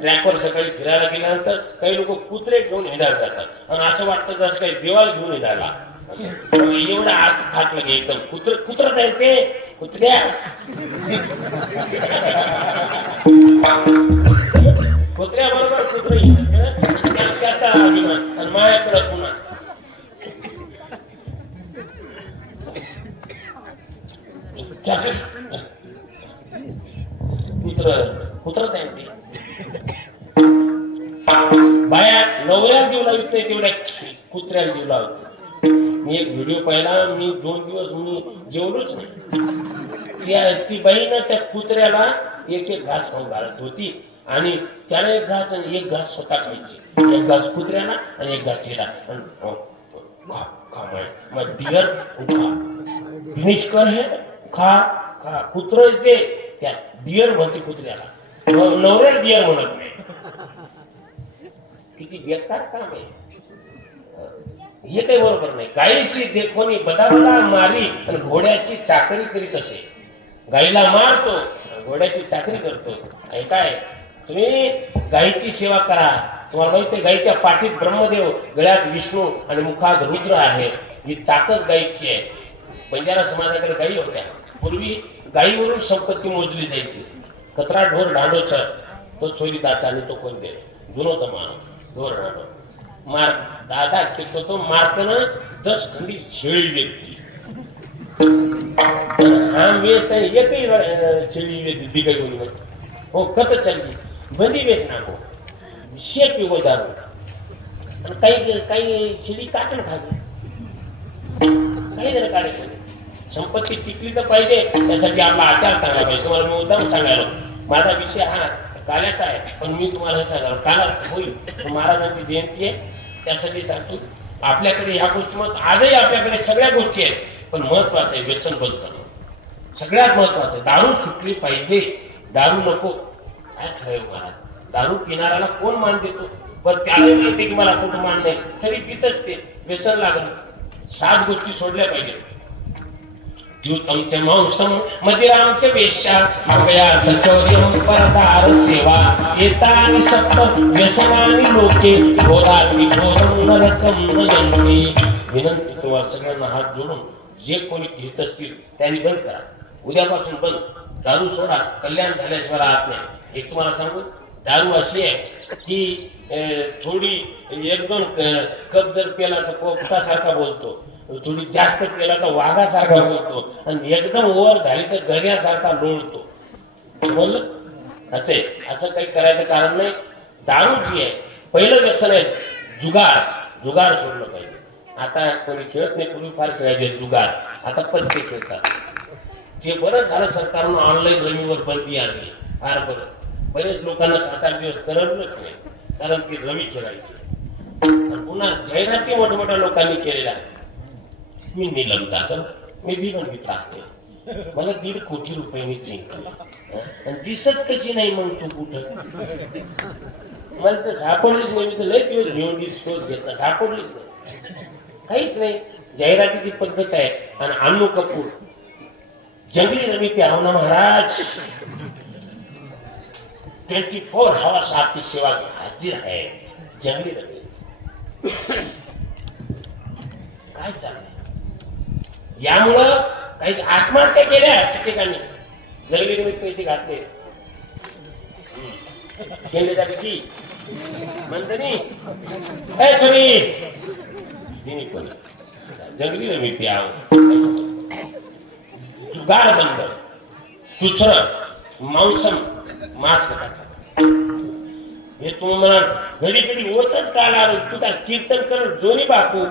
ट्रॅकवर सकाळी फिरायला गेल्यानंतर काही लोक कुत्रे घेऊन हिंडायला जातात आणि असं वाटतं जसं काही देवाला घेऊन हिंडायला एवढं आज थाट लगे एकदम कुत्र आहे ते कुत्र्या कुत्र्या बरोबर कुत्र त्याचा अभिमान आणि मायाकडे पुन्हा कुत्रच आहे ते. बाया नवऱ्याला जीव लावित नाही तेवढ्या कुत्र्याला जीव लावत. मी एक व्हिडिओ पाहिला. मी 2 दिवस मी जेवलोच नाही. ती बाईनं त्या कुत्र्याला एक घास खाऊन घालत होती आणि त्याला एक घास आणि एक घास स्वतः खायची. एक घास कुत्र्याला आणि एक घास तिला मग डिअर फिनिश कर हे खा खा. कुत्र ते त्या डिअर म्हणते कुत्र्याला. नवऱ्याला डिअर म्हणत नाही. किती बेकार काम आहे हे काही बरोबर नाही. गायीशी देखोनी बदाबदा मारी आणि घोड्याची चाकरी करीत असे. गाईला मारतो घोड्याची चाकरी करतो. काय तुम्ही गायीची सेवा करा. तुम्हाला माहिती आहे गायीच्या पाठीत ब्रह्मदेव गळ्यात विष्णू आणि मुखात रुद्र आहे. ही ताकद गायीची आहे. बंजारा समाजाकडे गायी होत्या. पूर्वी गायीवरून संपत्ती मोजली जायची. कचरा ढोर ढांडोचा तो चोरी दाचा आणि तो कोण दे जुनो माणूस ढोर ढांडो मार दादा टिकतो तो मारताना 10 खंडी शेळी व्यक्ती हा मेस नाही एकही शेळी व्यक्ती काही कोणी म्हणते हो कत चालली बंदी बेस नाको शेक युगो दारू आणि काही शेळी काटण खाते काही जण काढायचं. संपत्ती टिकली तर पाहिजे त्यासाठी आपला आचार चांगला पाहिजे. तुम्हाला मी उदाहरण सांगायला माझा विषय हा काल्याचा आहे पण मी तुम्हाला सांगाल काला होईल महाराजांची जयंती आहे त्यासाठी सांगतो. आपल्याकडे ह्या गोष्टी मग आजही आपल्याकडे सगळ्या गोष्टी आहेत पण महत्वाचं आहे व्यसन बंद करणं सगळ्यात महत्वाचं आहे. दारू सुटली पाहिजे. दारू नको काय खरं मला दारू पिणाऱ्याला कोण मान देतो पण त्याला येते की मला कुठं मान नाही तरी पितच ते व्यसन लागलं. 7 गोष्टी सोडल्या पाहिजे. द्यूतम च मांसम मदिरांच वेश्या अभयात चौर्यम परदार सेवा एतानि सप्त व्यसनानि लोके घोराति घोरम नरकम नयन्ति. विनंती तुम्हाला सगळ्यांना हात जोडून जे कोणी घेत असतील त्यांनी बंद करा. उद्यापासून बंद. दारू सोडा. कल्याण झाल्याशिवाय राहत नाही. एक तुम्हाला सांगू दारू अशी आहे की थोडी 1-2 कप जर पेला तर पोपटासारखा बोलतो. थोडी जास्त केला तर वाघासारखा बोलतो आणि एकदम ओव्हर झाली तर गऱ्यासारखा लोळतो. बोललं असं काही करायचं कारण नाही. दारू जी आहे पहिलं व्यसन आहे जुगार. जुगार सोडलं पाहिजे. आता कोणी खेळत नाही. पूर्वी फार खेळायचे जुगार. आता पत्ते खेळतात. ते बरं झालं सरकारनं ऑनलाईन रमीवर बंदी आणली. फार बरं. बरेच लोकांना 7-8 दिवस करमलंच नाही कारण ती रमी खेळायची. पुन्हा जाहिराती मोठमोठ्या लोकांनी केलेल्या. मी नीलम जाधव मी विनंती असते मला 1.5 कोटी रुपयांनी जिंकला दिसत कशी नाही मग तू कुठं मला तर सापडलीच नाही. मी तर लय दिवस घेऊन शोध घेतला सापडलीच नाही. काहीच नाही. जाहिरातीची पद्धत आहे. आणि अन्नू कपूर जंगली रमी पे आओ ना महाराज 24 आवर्स आपकी सेवा हाजिर है. जंगली रमी काय चाललंय यामुळं काही आत्महत्या केल्या ठिकाणी जंगली रमीत पैसे घातले. केले जाते की म्हणते नी ए छोरी दिनी कोणी जंगली मी ते आव जुगार बंद दुसरं मांसम मांस खाता हे तुम्ही म्हणा घडी घडी होतच का आला तुझा कीर्तन कर जोनी बापू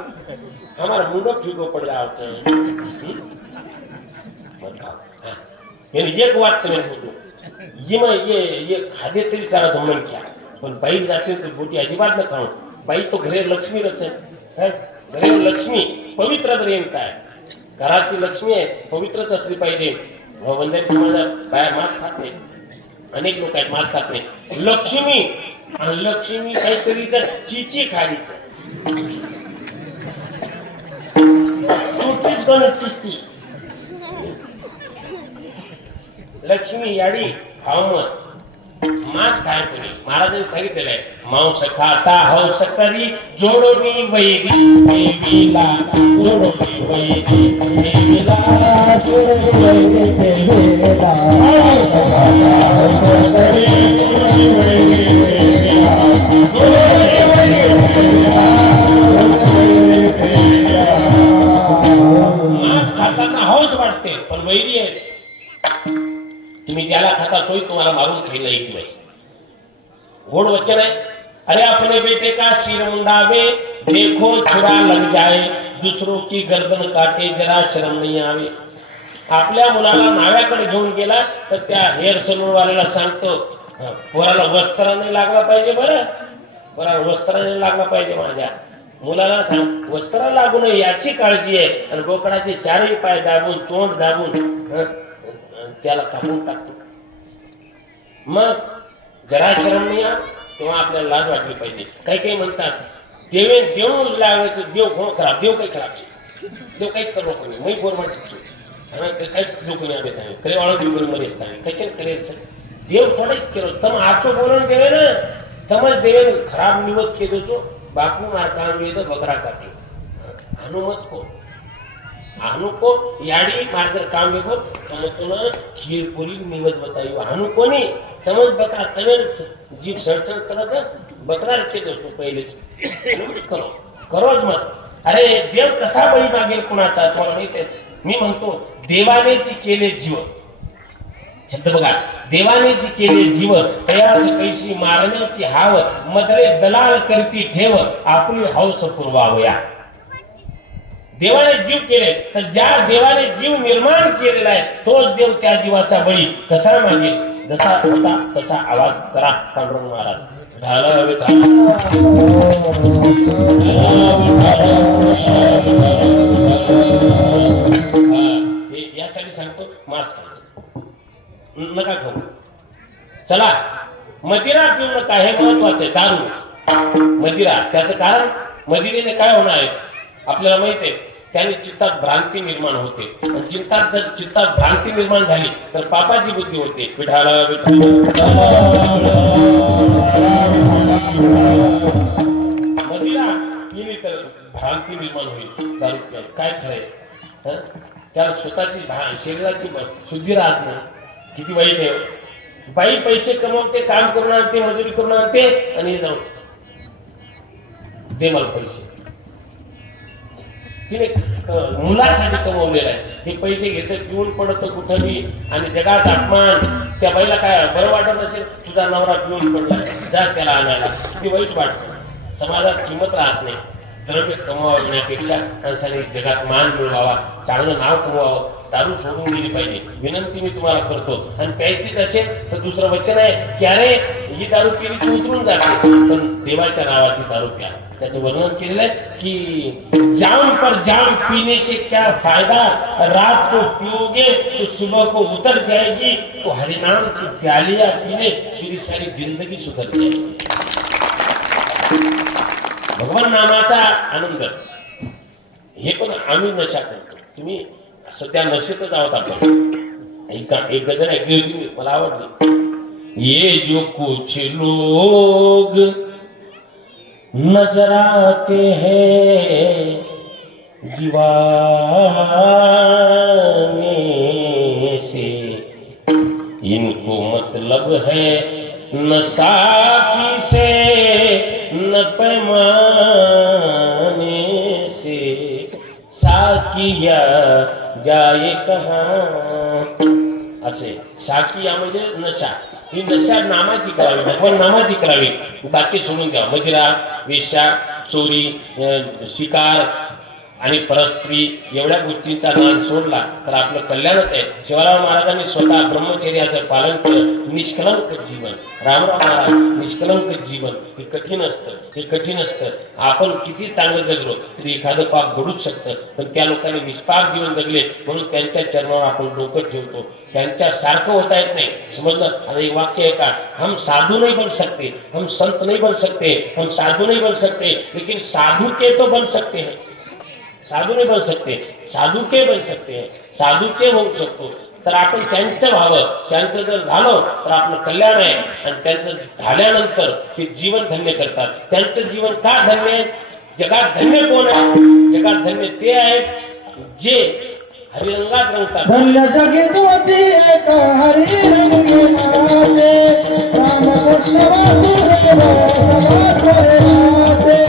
हमारा मुंडो फिको पड़ जाता एक वाक्य में होतो ये खाद्य तरी सारा धमन क्या पण बाई जाते तो बोटी अजिबात न खाऊ बाई तो घरे लक्ष्मी रचन घरे लक्ष्मी पवित्र प्रेम काय घराची लक्ष्मी आहे पवित्रच असली पाहिजे वंदन समाजात बाहेर मांस खात नाही अनेक लोक आहेत मांस खात नाही लक्ष्मी आणि लक्ष्मी काहीतरी जर चिची खाली चिची लक्ष्मी याडी खावमत मांस खाय कोणी महाराजांनी सांगितलेलं आहे मांस खाता हौस करी जोडोनी वैरी देवीला जोडोनी वैरी देवीला जोडोनी वैरी देवीला मांस खाता हौस करी जोडोनी वैरी देवीला जोडोनी वैरी देवीला मांस खाताना हौस वाटते पण वैरी आहे तुम्ही ज्याला खाता तोही तुम्हाला मारून खाईल एक दिवस गोड वचन है अरे अपने बेटे का सिर मुंडावे देखो छुरा लग जाए दूसरों की गर्दन काटे जरा शर्म नहीं आवे आपल्या मुलाला नाव्याकडे घेऊन गेला तर त्या हेअर सलून वाल्याला सांगतो पोराला वस्त्र नाही लागला पाहिजे बरं पोराला वस्त्र नाही लागला पाहिजे माझ्या मुलाला सांग वस्त्र लागू नये याची काळजी आहे आणि बोकडाचे चारही पाय दाबून तोंड दाबून त्याला कापून टाकतो मग जरा शरम नाही तेव्हा आपल्याला लाज वाटली पाहिजे काही काही म्हणतात जेवण लावायचं देव खराब देव काही खराब देव काहीच करू नको मी बोरमाट शिकतो काहीच लोक नाही आले खरे वाळू मध्ये कसे करेल देव थोडंच केलं तम आजचं बोलून देवे ना तमच देवे खराब निवत केलं तो बापू मारता वेद बकरा काटे हनुमत को आनु को याडी मार्गर काम देखो तमतुन खीर पूरी निवत बताइयो आनु कोनी समझ बकरा तवेर जीव सड़सड़ करत बकरा रखे दो तो पहिले करो करोच मत अरे देव कसा बळी मागेल कुणाचा तुम्हाला माहित आहे मी म्हणतो देवानेची केले जीव शब्द बघा देवाने जी केले जीव तयाच कैसी मारण्याची हाव मदरे दलाल करती ठेव आपली हौस पुरवावया देवाने जीव केले तर ज्या देवाने जीव निर्माण केलेला आहे तोच देव त्या जीवाचा बळी कसा मागेल जसा होता तसा आवाज करा पांडुरंग महाराज यासाठी सांगतो मांस खायचं नका खाऊ चला मदिरा पिऊ नका हे महत्वाचे दारू मदिरा त्याचं कारण मदिरेने काय होणार आहे आपल्याला माहित आहे त्याने चित्तात भ्रांती निर्माण होते जर चित्तात भ्रांती निर्माण झाली तर पापाची बुद्धी होते विठाला मदिरा पिली तर भ्रांती निर्माण होईल दारू काय खरंय त्याला स्वतःची शरीराची शुद्धी राहत नाही किती वाईट आहे बाई पैसे कमवते काम करून आणते मजुरी करून आणते आणि जाऊ दे मला पैसे तिने मुलासाठी कमवलेलं आहे हे पैसे घेत पिऊन पडत कुठंही आणि जगात अपमान त्या बाईला काय बरं वाटत असेल तुझा नवरा पिऊन पडला जा त्याला आणायला किती वाईट वाटतं समाजात किंमत राहत नाही द्रव्य कमवण्यापेक्षा माणसाने जगात मान मिळवावा चांगलं नाव कमवावं दारू सोडून गेली पाहिजे विनंती मी तुम्हाला करतो आणि प्यायचीच असेल तर दुसरं वचन आहे की अरे ही दारू पिली ती उतरून जाते पण देवाच्या नावाची दारू प्या त्याचं वर्णन केलेलं आहे की जाम पर जाम पीने से क्या फायदा रात को पियोगे तो सुबह को उतर जाएगी तो हरिनाम की प्यालियां पीने तेरी सारी जिंदगी सुधर जाएगी भगवान नामाचा आनंद हे पण आम्ही नशा करतो तुम्ही सध्या नशेतच आहोत आपण एक गजल ऐकली होती मी मला आवडली ये जो कुछ लोग नजर आते हैं दीवाने से इनको मतलब है नशा किसे न पैमाने से साकिया जाए कहाँ असे साकिया म्हणजे नशा ही नशा नामाची करावी पण नामाची करावी बाकी सोडून द्या मदिरा वेश्या चोरी शिकार आणि परस्त्री एवढ्या गोष्टींचा नाद सोडला तर आपलं कल्याणच आहे. शिवराम महाराजांनी स्वतः ब्रह्मचर्याचं पालन केलं. निष्कलंक जीवन रामराव महाराज निष्कलंक जीवन हे कठीण असतं हे कठीण असतं. आपण किती चांगलं जगलो तरी एखादं पाप घडूच शकतं पण त्या लोकांनी निष्पाप जीवन जगले म्हणून त्यांच्या चरणावर आपण डोकं ठेवतो. त्यांच्या सारखं होता येत नाही समजलं. आता एक वाक्य आहे का हम साधु नहीं बन सकते हम संत नहीं बन सकते हम साधु नहीं बन सकते लेकिन साधु के तो बन सकते हैं. साधू नाही बन सकते साधू के बन सकते हैं साधूचे होऊ शकतो. तर आपण त्यांचं व्हावं त्यांचं जर झालं तर आपलं कल्याण आहे. आणि त्यांचं झाल्यानंतर ते जीवन धन्य करतात. त्यांचं जीवन का धन्य आहे. जगात धन्य कोण आहे. जगात धन्य ते आहेत जे हरिरंगात रंगतात. धन्य जगे ज्योती एक हरिरंग नाचे रामकृष्ण वासुदेव समाधरे नाचे.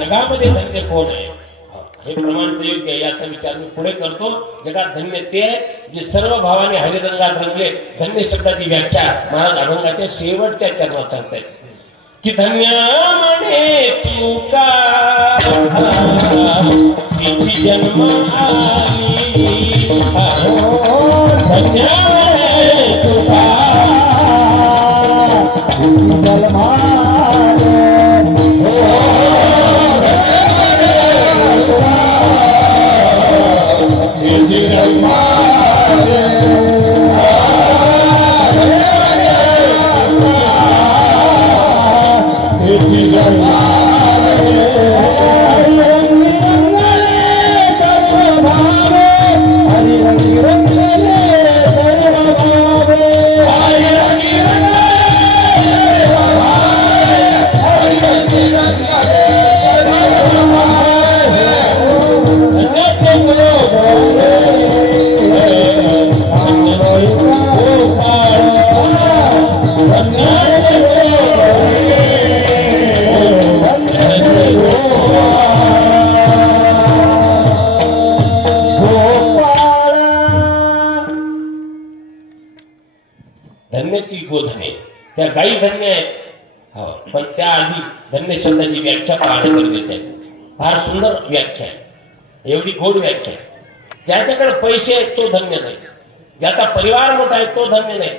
जगामध्ये धन्य कोण आहे हे प्रमाण योग्य आहे. याचा विचार मी पुढे करतो. जगात धन्य ते आहे जे सर्व भावाने हरिरंगात रंगले. धन्य शब्दाची व्याख्या महाराज अभंगाच्या शेवटच्या चरणात सांगतायत की धन्य म्हणे तू का तिची जन्म आली धन्य म्हणे तू का तिची जन्म धन्यची गोधने त्या गायी धन्य आहेत. हो पण त्या आधी धन्य शब्दाची व्याख्या पाहणं गरजेचं आहे. फार सुंदर व्याख्या आहे. एवढी गोड व्याख्या आहे. ज्याच्याकडे पैसे आहेत तो धन्य नाही. ज्याचा परिवार मोठा आहे तो धन्य नाही.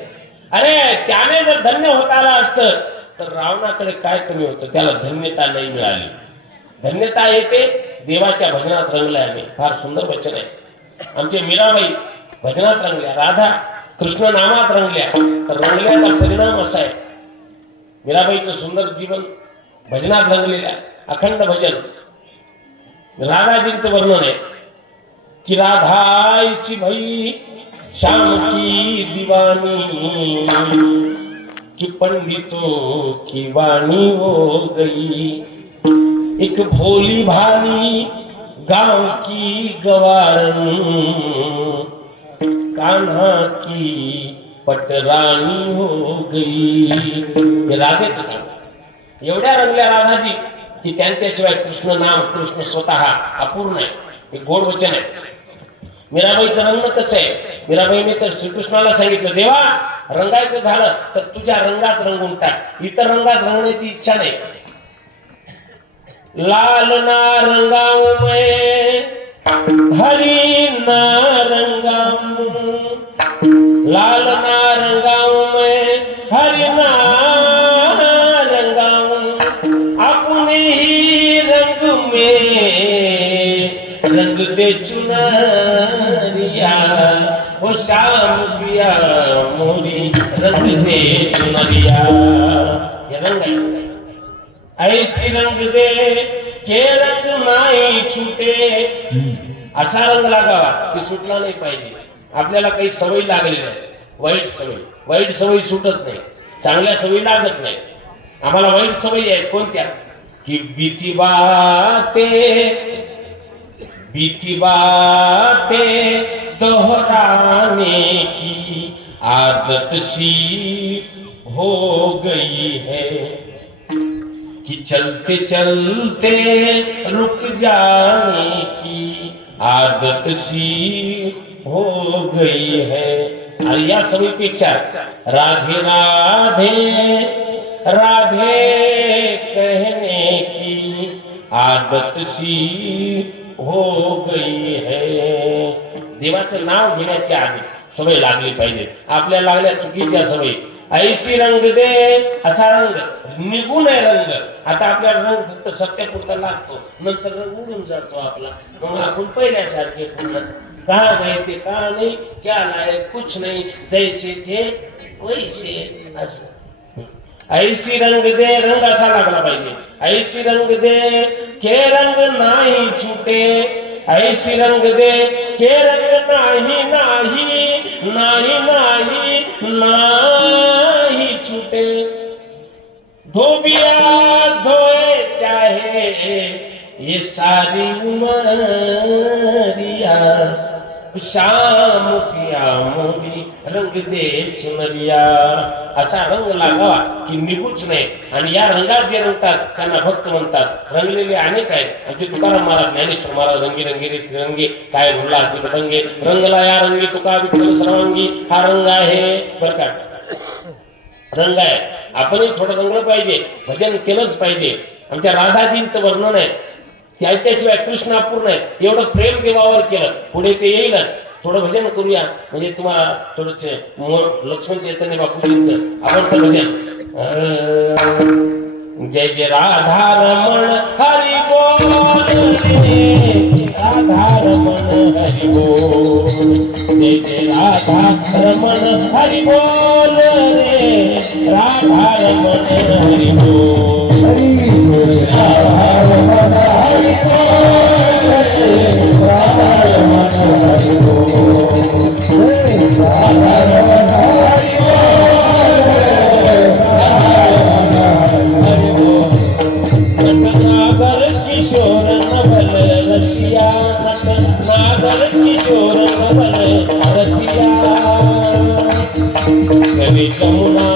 अरे त्याने जर धन्य होता आला असतं तर रावणाकडे काय कमी होतं. त्याला धन्यता नाही मिळाली. धन्यता येते देवाच्या भजनात रंगल्या. आम्ही फार सुंदर वचन आहे. आमचे मीराबाई भजनात रंगल्या. राधा कृष्ण नामात रंगल्या. तर रंगल्याचा परिणाम असा आहे मीराबाईचं सुंदर जीवन भजनात रंगलेलं अखंड भजन. राधाजींचं वर्णन आहे की राधाईची भई श्याम की दीवानी कि पंडितों की वाणी हो गई एक भोली भाली गांव की गवारन कान्हा की पटरानी हो गई. हे राधेचं काम. एवढ्या रंगल्या राधाजी की त्यांच्याशिवाय कृष्ण नाम कृष्ण स्वतः अपूर्ण आहे. हे गोड वचन आहे. मीराबाईचं रंगणं कसं आहे. मीराबाईने तर श्रीकृष्णाला सांगितलं देवा रंगायचं झालं तर तुझ्या रंगात रंगून टाक. इतर रंगात रंगण्याची इच्छा नाही. लाल ना रंगाऊ मैं हरी ना रंगाऊ लाल ना रंगाऊ मैं हरी ना रंगाऊ अपने ही रंग में रंग दे चुनरिया वो शाम पिया मोरी रंग दे चुनरिया. हे रंग आहे. ऐसी रंग दे के रंग नाही छुटे. असा रंग लागावा की सुटला नाही पाहिजे. आपल्याला काही सवयी लागलेल्या आहेत. वाईट सवयी सुटत नाही. चांगल्या सवयी लागत नाही. आम्हाला वाईट सवयी आहेत कोणत्या कि बीती बातें दोहराने की आदत सी हो गई है कि चलते चलते रुक जाने की आदत सी हो गई है। आणि या सगळीपेक्षा राधे राधे राधे कहने की आदत सी हो गई है। देवाचं नाव घेण्याची आधी सवय लागली पाहिजे। आपल्याला लागल्या चुकीच्या सवयी, ऐसी रंग दे असा रंग निघून आहे रंग। आता आपल्याला रंग फक्त सत्यापुरता लागतो, नंतर रंग उडून जातो आपला। मग आपण पहिल्यासारखे पुन्हा का माहिती का नाही, क्या लायक कुछ नाही, जैसे थे वैसे असं। ऐसी रंग दे, रंग असा लागला पाहिजे। ऐसी रंग दे के रंग नाही छूटे, ऐसी रंग दे के रंग नाही नाही नाही नाही नाही छूटे। धोबिया धोए चाहे ये सारी उमरिया, शाम पिया मोरी रंग दे चुनरिया। असा रंग लागावा की निघूच नाही। आणि या रंगात जे रंगतात त्यांना भक्त म्हणतात। रंगलेले अनेक आहेत। म्हणजे तुकाराम महाराज, ज्ञानेश्वर महाराज रंगी रंगेरे श्रीरंगी काय म्हणला असे रंगे रंगला या रंगी तुका विठ्ठल सर्वांगी। हा रंग आहे बरं का, रंग आहे। आपणही थोडं रंगलं पाहिजे, भजन केलंच पाहिजे। आमच्या राधाजींचं वर्णन आहे, त्याच्याशिवाय कृष्ण अपूर्ण आहे। एवढं प्रेम देवावर केलं, पुढे ते येईलच। थोडं भजन करूया, म्हणजे तुम्हाला थोडंच लक्ष्मण चैतन्य बापूजींचं आवडतं भजन। जय जय राधा रमण हरि बोल रे, राधा रमण हरि बोल। जय जय राधा रमण हरि बोल रे, राधा रमण हरि बोल। हरी बोल राधा रमण हरि बोल रे, राधा रमण हरि बोल। राधा रमण हरि बोल रे, राधा रमण हरि बोल। नागर किशोर नवल रसिया, नागर किशोर नवल रसिया। करी जमुना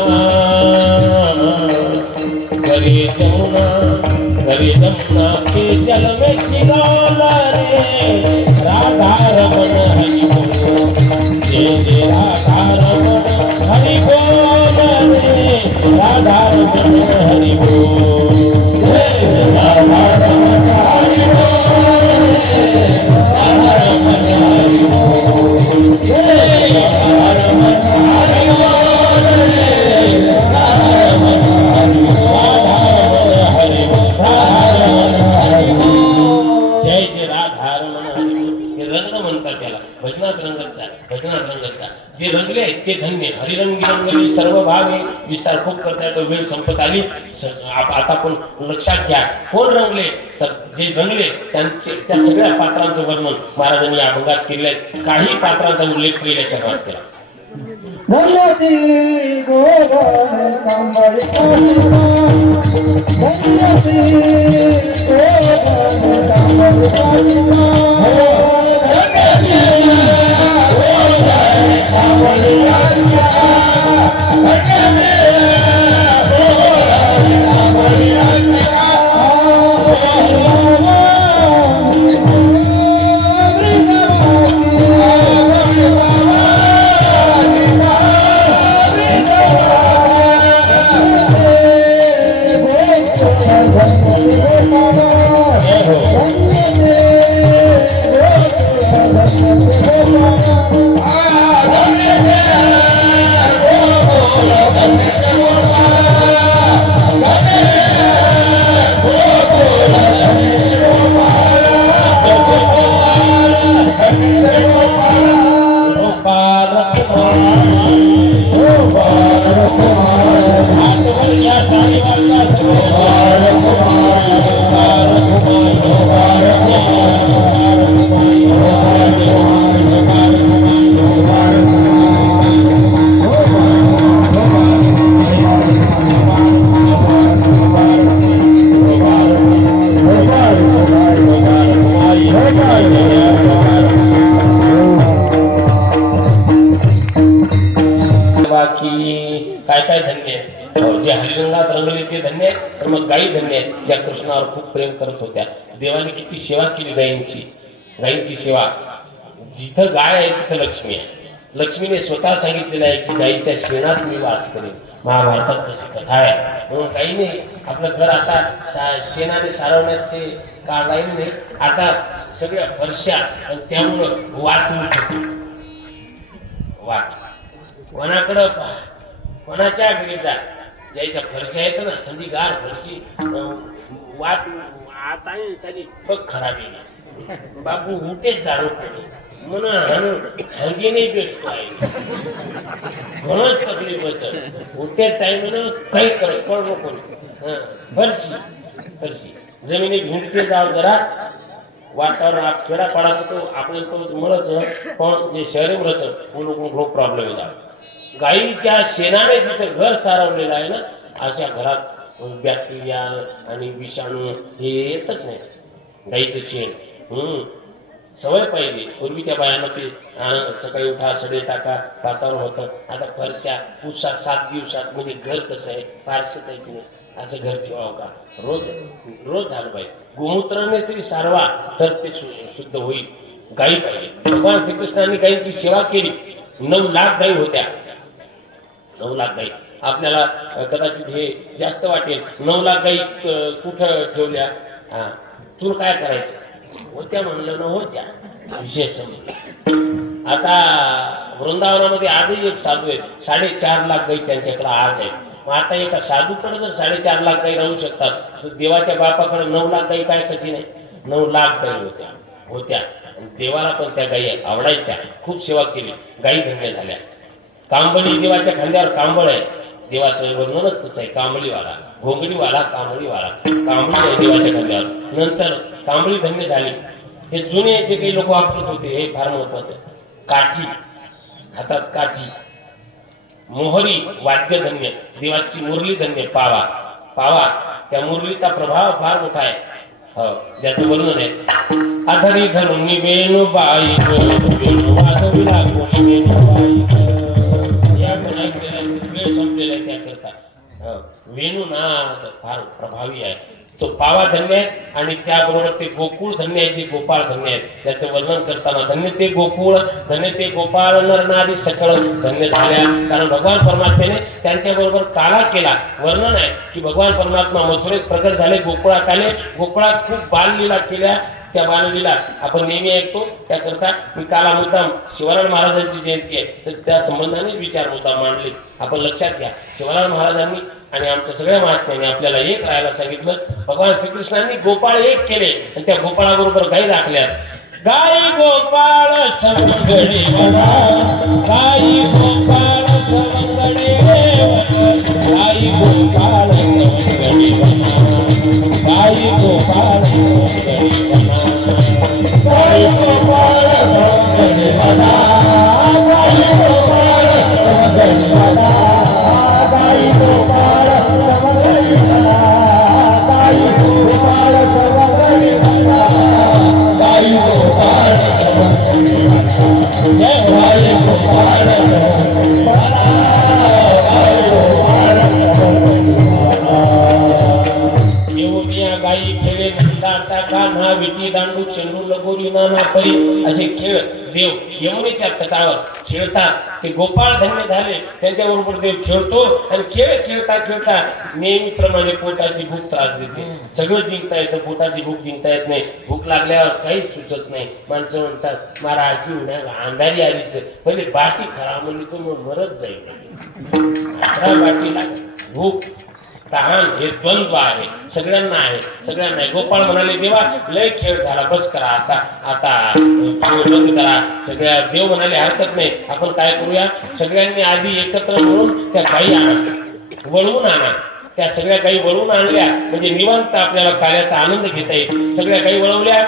करी जमुना करी जमुना के जल में खिलौना रे, राधा रमण हरि बोल। जय जय राधा रमण हरि बोल रे, राधा रमण हरि बोल। जय राधा रमण हरि बोल रे, राधा रमण हरि बोल। जय राधा रमण हरि बोल रे, राधा रमण हरि बोल। जय जय राधा रमण हरि बोल। हे रंग म्हणतात त्याला, भजनात रंग असतात, भजनात रंग असतात। जे रंगले आहेत ते धन्य। हरिरंगी रंगली सर्व भागे, विस्तार खूप करता येतो, वेळ संपत आली। आता पण लक्षात घ्या, कोण रंगले तर जे रंगले त्यांचे त्या सगळ्या पात्रांचं वर्णन महाराजांनी या अभंगात केले आहे। काही पात्रांचा उल्लेख पहिल्याच्या भागात केला। धन्यती गोवन कमल कालिमा, धन्यती गोवन कमल कालिमा, धन्यती गोवन कमल कालिमा, धन्यती गोवन कमल कालिमा। ते धन्य आहे, तर मग गायी धन्य आहेत ज्या कृष्णावर खूप प्रेम करत होत्या. देवाने किती सेवा केली गायींची सेवा. जिथं गाय आहे तिथं लक्ष्मी आहे. लक्ष्मीने स्वतः सांगितलेलं आहे की गायीच्या शेणात मी वास करेन. महाभारतात तशी कथा आहे. म्हणून गायीने आपलं घर आता शेणाने सारवण्याचे काळ नाही. आता सगळ्या फरशा आणि त्यामुळं वाट उलट होती. वाट वनाकडं वनाच्या घरी जा, ज्याच्या फरशा आहेत ना थंडी गार फरशी वाट आता साधी बघ खराब येईल. बापू उठेच झाडू खाली म्हणून हंगी नाही भेटतो आहे म्हणूनच तकलीफ बसत उठेच टाईम म्हणून काही करत कळ नको. फरशी जमिनी भिंडते जाव जरा वातावरण खेडापाडाचं तो आपल्याला तो मरच पण जे शहरी मरच नो प्रॉब्लेम येतात. गाईच्या शेणाने तिथं घर सारवलेलं आहे ना, अशा घरात बॅक्टेरिया आणि विषाणू हे येतच नाही. गाईचं शेण सवय पाहिजे. पूर्वीच्या बायांना ते सकाळी उठा सडे टाका वातावरण होतं. आता फरशा पुसा 7 दिवसात म्हणजे घर कसं आहे फारसंच आहे की नाही, असं घर ठेवावं का? रोज झालं पाहिजे. गोमूत्राने तरी सारवा तर ते शुद्ध होईल. गायी पाहिजे. भगवान श्रीकृष्णांनी गायींची सेवा केली. 9 लाख गायी होत्या. 9 लाख गायी. आपल्याला कदाचित हे जास्त वाटेल. 9 लाख गायी कुठं ठेवल्या? तुला काय करायचं होत्या म्हणलं ना होत्या. विशेष आता वृंदावनामध्ये आजही एक साधू आहेत. 4.5 लाख गायी त्यांच्याकडे आज आहेत. मग आता एका साधूकडे जर 4.5 लाख गायी राहू शकतात तर देवाच्या बापाकडे 9 लाख गायी काय कठीण आहे? 9 लाख गायी होत्या. देवाला पण त्या गायी आवडायच्या. खूप सेवा केली. गायी धन्य झाल्या. कांबळी देवाच्या खांद्यावर कांबळ आहे. देवाचं वर्णनच तसं आहे. कांबळीवाला घोंगडीवाला कांबळीवाला कांबळी आहे देवाच्या खांद्यावर. नंतर कांबळी धन्य झाली. हे जुने जे काही लोक वापरत होते हे फार महत्वाचं. काठी हातात काठी. मोहरी वाद्य धन्य. देवाची मुरली धन्य. पावा त्या मुरलीचा प्रभाव फार मोठा आहे. ज्याचं वर्णन आहे. आधारी धरून वेणुबाई वेणू वाजविला कोणी वेणुबाई. वेळ संपलेला आहे त्याकरता वेणू नाद फार प्रभावी आहे. तो पावा धन्य आहे. आणि त्याबरोबर ते गोकुळ धन्य आहे. ते गोपाळ धन्य आहेत. त्याचं वर्णन करताना धन्य ते गोकुळ धन्य ते गोपाळ नरनारी सकळ धन्य झाल्या. कारण भगवान परमात्म्याने त्यांच्याबरोबर काला केला. वर्णन आहे की भगवान परमात्मा मथुरेत प्रकट झाले. गोकुळात आले. गोकुळात खूप बाललीला केल्या. त्या बाललीला आपण नेहमी ऐकतो. त्याकरता मी काला मुद्दाम शिवराज महाराजांची जयंती आहे तर त्या संबंधाने विचार मुद्दाम मांडले. आपण लक्षात घ्या. शिवराज महाराजांनी आणि आमच्या सगळ्या महात्म्यांनी आपल्याला एक राहायला सांगितलं. भगवान श्रीकृष्णांनी गोपाळ एक केले आणि त्या गोपाळाबरोबर गायी राखल्या. गाई गोपाळ सवंगडे वना गाई गोपाळ सवंगडे गाई गोपाळ सवंगडे वना गाई गोपाळ सवंगडे वना गाई गोपाळ सवंगडे वना गाई गोपाळ सवंगडे वना गाई गोपाळ सवंगडे वना गाई गोपाळ सवंगडे वना गाई गोपाळ सवंगडे वना जय गाई गोपाळ सवंगडे वना गाई गोपाळ सवंगडे वना. येऊनिया गाई खेळे म्हणता कान्हा विटी दांडू चेंडू लगोरी नाना परी असे खेळ देव यमुनेच्या तटावर खेळतात. ते गोपाळ धन्य झाले. त्यांच्याबरोबर देव खेळतो आणि खेळ खेळता खेळता नेहमीप्रमाणे पोटाची भूक त्रास देते. सगळं जिंकता येतं, पोटाची भूक जिंकता येत नाही. भूक लागल्यावर काहीच सुचत नाही. माणसं म्हणतात मारा आजी उड्या अंधारी आलीच पहिले बाटी खरा म्हणली तो मग मरत जाईल. बाटीला भूक तहान हे द्वंद्व आहे. सगळ्यांना आहे. गोपाळ म्हणाले देवा लय खेळ झाला बस करा आता बंद करा. सगळ्या देव म्हणाले हरकत नाही. आपण काय करूया सगळ्यांनी आधी एकत्र म्हणून त्या गायी आणा वळवून आणा. त्या सगळ्या गायी वळवून आणल्या म्हणजे निवांत आपल्याला काल्याचा आनंद घेता येईल. सगळ्या गायी वळवल्या.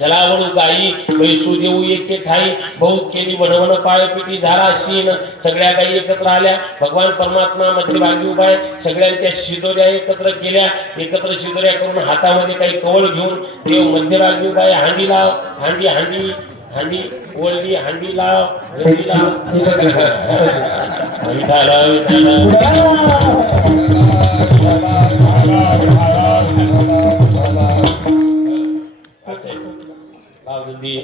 चला वळू गायी बैसू देऊ एके ठाई बहुत केली वनवन पाय पिटी झाला शीन. सगळ्या गायी एकत्र आल्या. भगवान परमात्मा मध्यभागी उभा आहे. सगळ्यांच्या शिदोऱ्या एकत्र केल्या. एकत्र शिदोऱ्या करून हातामध्ये काही कवळ घेऊन देव मध्यभागी उभा आहे. हांडी लाव हांडी हांडी हांडी ओळली हांडी लाव हांडी लाव विठाला विठाला बावली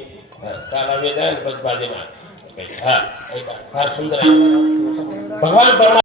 काला वेदा आणि बस बाजे मार हा ऐका फार सुंदर आहे भगवान